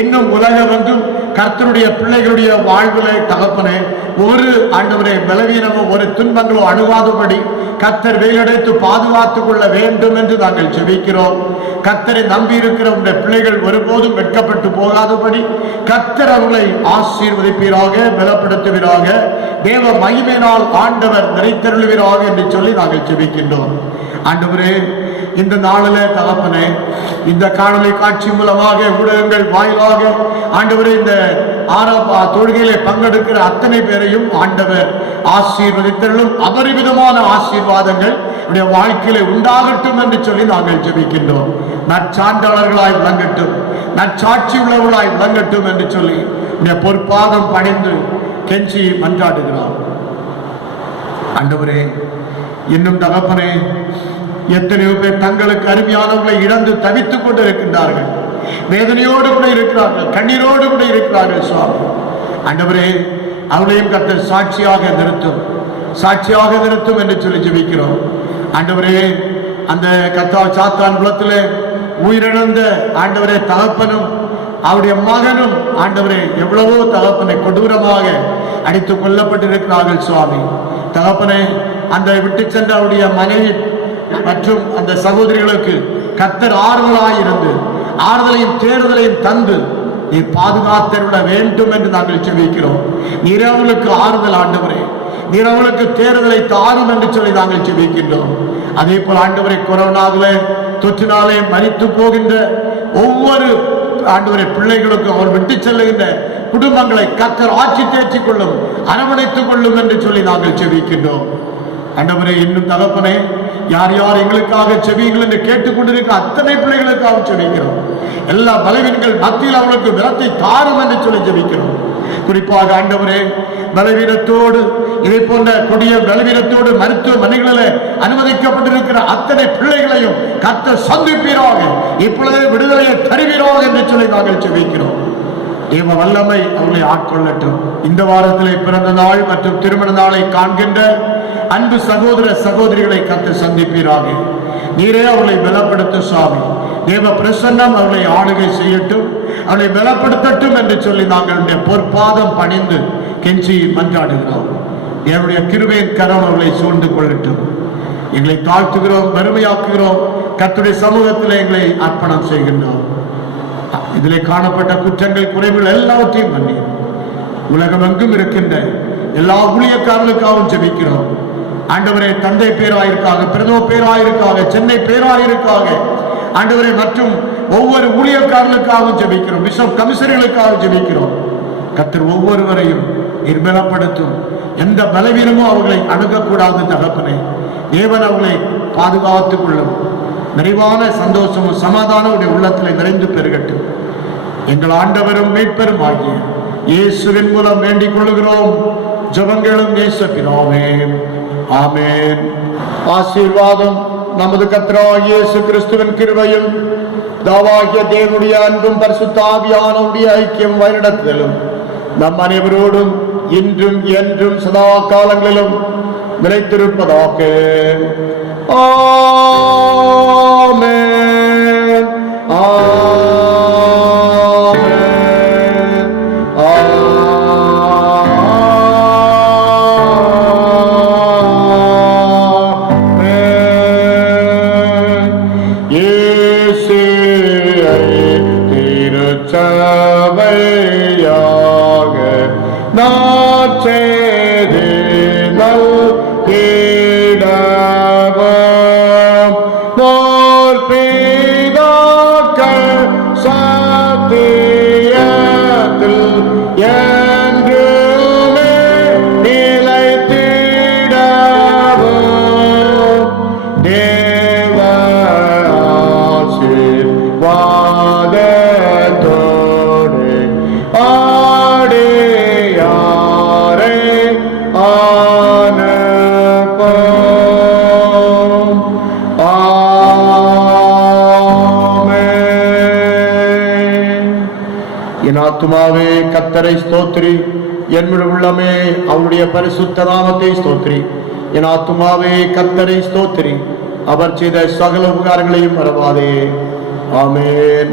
இன்னும் உலகமெங்கும் கர்த்தருடைய பிள்ளைகளுடைய வாழ்விலை தகப்பனே ஒரு ஆண்டவரே பலவீனமோ ஒரு துன்பங்களோ அணுகாதபடி கர்த்தர் வேலடைத்து பாதுகாத்துக் கொள்ள வேண்டும் என்று நாங்கள் ஜெபிக்கிறோம். கர்த்தரை நம்பி இருக்கிற உடைய பிள்ளைகள் ஒருபோதும் வெட்கப்பட்டு போகாதபடி கர்த்தர் அவர்களை ஆசீர்வதிப்பீராக, பலப்படுத்துவீராக, தேவ மகிமையினால் ஆண்டவர் நிறைத்தருளுவீராக என்று சொல்லி நாங்கள் ஜெபிக்கின்றோம். ஆண்டவரே, இந்த நாளிலே தகப்பனே, இந்த காணொலி காட்சி மூலமாக ஊடகங்கள் வாயிலாக ஆண்டவரே இந்த தொழுகையிலே பங்கெடுக்கிற அத்தனை பேரையும் ஆண்டவர் ஆசீர்வதித்தருளும். அபரிமிதமான ஆசீர்வாதங்கள் நம்முடைய வாழ்க்கையிலே உண்டாகட்டும் என்று சொல்லி நாங்கள் ஜெபிக்கின்றோம். நற்சான்றாளர்களாய் விளங்கட்டும், நற்சாட்சி உள்ளவர்களாய் விளங்கட்டும் என்று சொல்லி இந்த பொற்பாதம் பணிந்து கெஞ்சி மன்றாடுகிறோம். ஆண்டவரே, இன்னும் தகப்பனே, எத்தனையோ பேர் தங்களுக்கு அருமையானவர்களை இழந்து தவித்துக் கொண்டு இருக்கின்றார்கள், வேதனையோடு கூட இருக்கிறார்கள், கண்ணீரோடு கூட இருக்கிறார்கள். சுவாமி ஆண்டவரே, அவளையும் கர்த்தர் சாட்சியாக நிறுத்தும், சாட்சியாக நிறுத்தும் என்று சொல்லி ஜெபிக்கிறோம். ஆண்டவரே, அந்த சாத்தான் குலத்திலே உயிரிழந்த ஆண்டவரே தகப்பனும் அவருடைய மகனும் ஆண்டவரே எவ்வளவோ தகப்பனை கொடூரமாக அடித்துக் கொல்லப்பட்டிருக்கிறார்கள். சுவாமி தகப்பனே, அந்த விட்டு சென்ற அவருடைய மனைவி மற்றும் அந்த சகோதரிகளுக்கு கர்த்தர் ஆறுதலாயிருந்து ஆறுதலையும் தேறுதலையும் தந்து நீ பாதுகாத்தருள வேண்டும் என்று நாங்கள் ஜெபிக்கிறோம். நீர் அவர்களுக்கு ஆறுதல் ஆண்டவரே, நீர் அவர்களுக்கு தேறுதலை தாரும் என்று சொல்லி நாங்கள் ஜெபிக்கின்றோம். அதே போல ஆண்டவரை கொரோனாவிலே தொற்றினாலே மரித்து போகின்ற ஒவ்வொரு ஆண்டவரை பிள்ளைகளுக்கும் அவர் விட்டு செல்லுகின்ற குடும்பங்களை கர்த்தர் ஆட்சி தேற்றிக் கொள்ளும், அரவணைத்துக் கொள்ளும் என்று சொல்லி நாங்கள் ஜெபிக்கின்றோம். ஆண்டவரே, இன்னும் தகப்பனே, யார் யார் எங்களுக்காக செவிங்கள் என்று கேட்டுக்கொண்டிருக்க அத்தனை பிள்ளைகளுக்காக செவிக்கிறோம். எல்லா பலவீனங்கள் மத்தியில் அவளுக்கு பலத்தை தாரும் என்று சொல்லி ஜெபிக்கிறோம். குறிப்பாக ஆண்டவரே, பலவீனத்தோடு இதை போன்ற கொடிய பலவீனத்தோடு மருத்துவமனைகளில் அனுமதிக்கப்பட்டிருக்கிற அத்தனை பிள்ளைகளையும் கர்த்தர் சந்திப்பீராக, இப்பொழுதே விடுதலையை தருவீராக என்று சொல்லி நாங்கள் ஜெபிக்கிறோம். தேவ வல்லமை அவர்களை ஆட்கொள்ளட்டும். இந்த வாரத்திலே பிறந்த நாள் மற்றும் திருமண நாளை காண்கின்ற அன்பு சகோதர சகோதரிகளை கர்த்தர் சந்திப்பீராக. நீரே அவர்களை பலப்படுத்தும் சுவாமி. தேவ பிரசன்னம் அவர்களை ஆளுகை செய்யட்டும், அவர்களை பலப்படுத்தட்டும் என்று சொல்லி நாங்கள் பொற்பாதம் பணிந்து கெஞ்சி மன்றாடுகிறோம். என்னுடைய கிருபையின் கரம் அவர்களை சூழ்ந்து கொள்ளட்டும். எங்களை தாழ்த்துகிறோம், வறுமையாக்குகிறோம். கர்த்தருடைய சமூகத்தில் எங்களை அர்ப்பணம் செய்கின்றோம். இதிலே காணப்பட்ட குற்றங்கள் குறைவுகள் எல்லாவற்றையும் மன்னி. உலகம் எங்கும் இருக்கின்ற எல்லா ஊழியக்காரர்களுக்காகவும் ஜெபிக்கிறோம். ஆண்டவரே, தந்தை பேராயிருக்காக, பிரதம பேராயிருக்காக, சென்னை பேராயிருக்காக ஆண்டவரே, மற்றும் ஒவ்வொரு ஊழியக்காரர்களுக்காகவும் ஜெபிக்கிறோம். பிஷப் கமிஷனர்களுக்காக ஜெபிக்கிறோம். கர்த்தர் ஒவ்வொருவரையும் நிர்பலப்படுத்தும். எந்த பலவீனமும் அவர்களை அணுகக்கூடாது தகப்பனே. தேவன் அவர்களை பாதுகாத்துக் கொள்ளும். நிறைவான சந்தோஷமும் சமாதானம் உடைய உள்ளத்தில் நிறைந்து பெருகட்டும். எங்கள் ஆண்டவரும் மீட்பெரும் ஆகிய இயேசுவின் மூலம் வேண்டிக் கொள்கிறோம். ஜெபங்களும் இயேசு பிதாவே, ஆமென். ஆசீர்வாதம் நமது கர்த்தராகிய இயேசு கிறிஸ்துவின் கிருபையும் பிதாவாகிய தேவனுடைய அன்பும் பரிசுத்த ஆவியானவருடைய ஐக்கியம் வழிநடத்துதலும் நம் அனைவரோடும் இன்றும் என்றும் சதா காலங்களிலும் நிலைத்திருப்பதாக. ஆமென். ஆமென். ஆமென். இயேசுவை திருச்சபையாக நாச்சேது நல்கிடவும் போர் பிதாக்கள் சத்தியத்தில் என்றுமே நிலைத்திடவும் தேவ ஆசீர்வாதத்தோடு ஆடியாரை ஆனப்போம். ஆமென். என் ஆத்துமாவே கர்த்தரை ஸ்தோத்திரி, என்னுடைய உள்ளமே அவருடைய பரிசுத்த நாமத்தை ஸ்தோத்திரி. என் ஆத்துமாவே கர்த்தரை ஸ்தோத்திரி, அவர் செய்த சகல உபகாரங்களையும் மறவாதே. ஆமென்.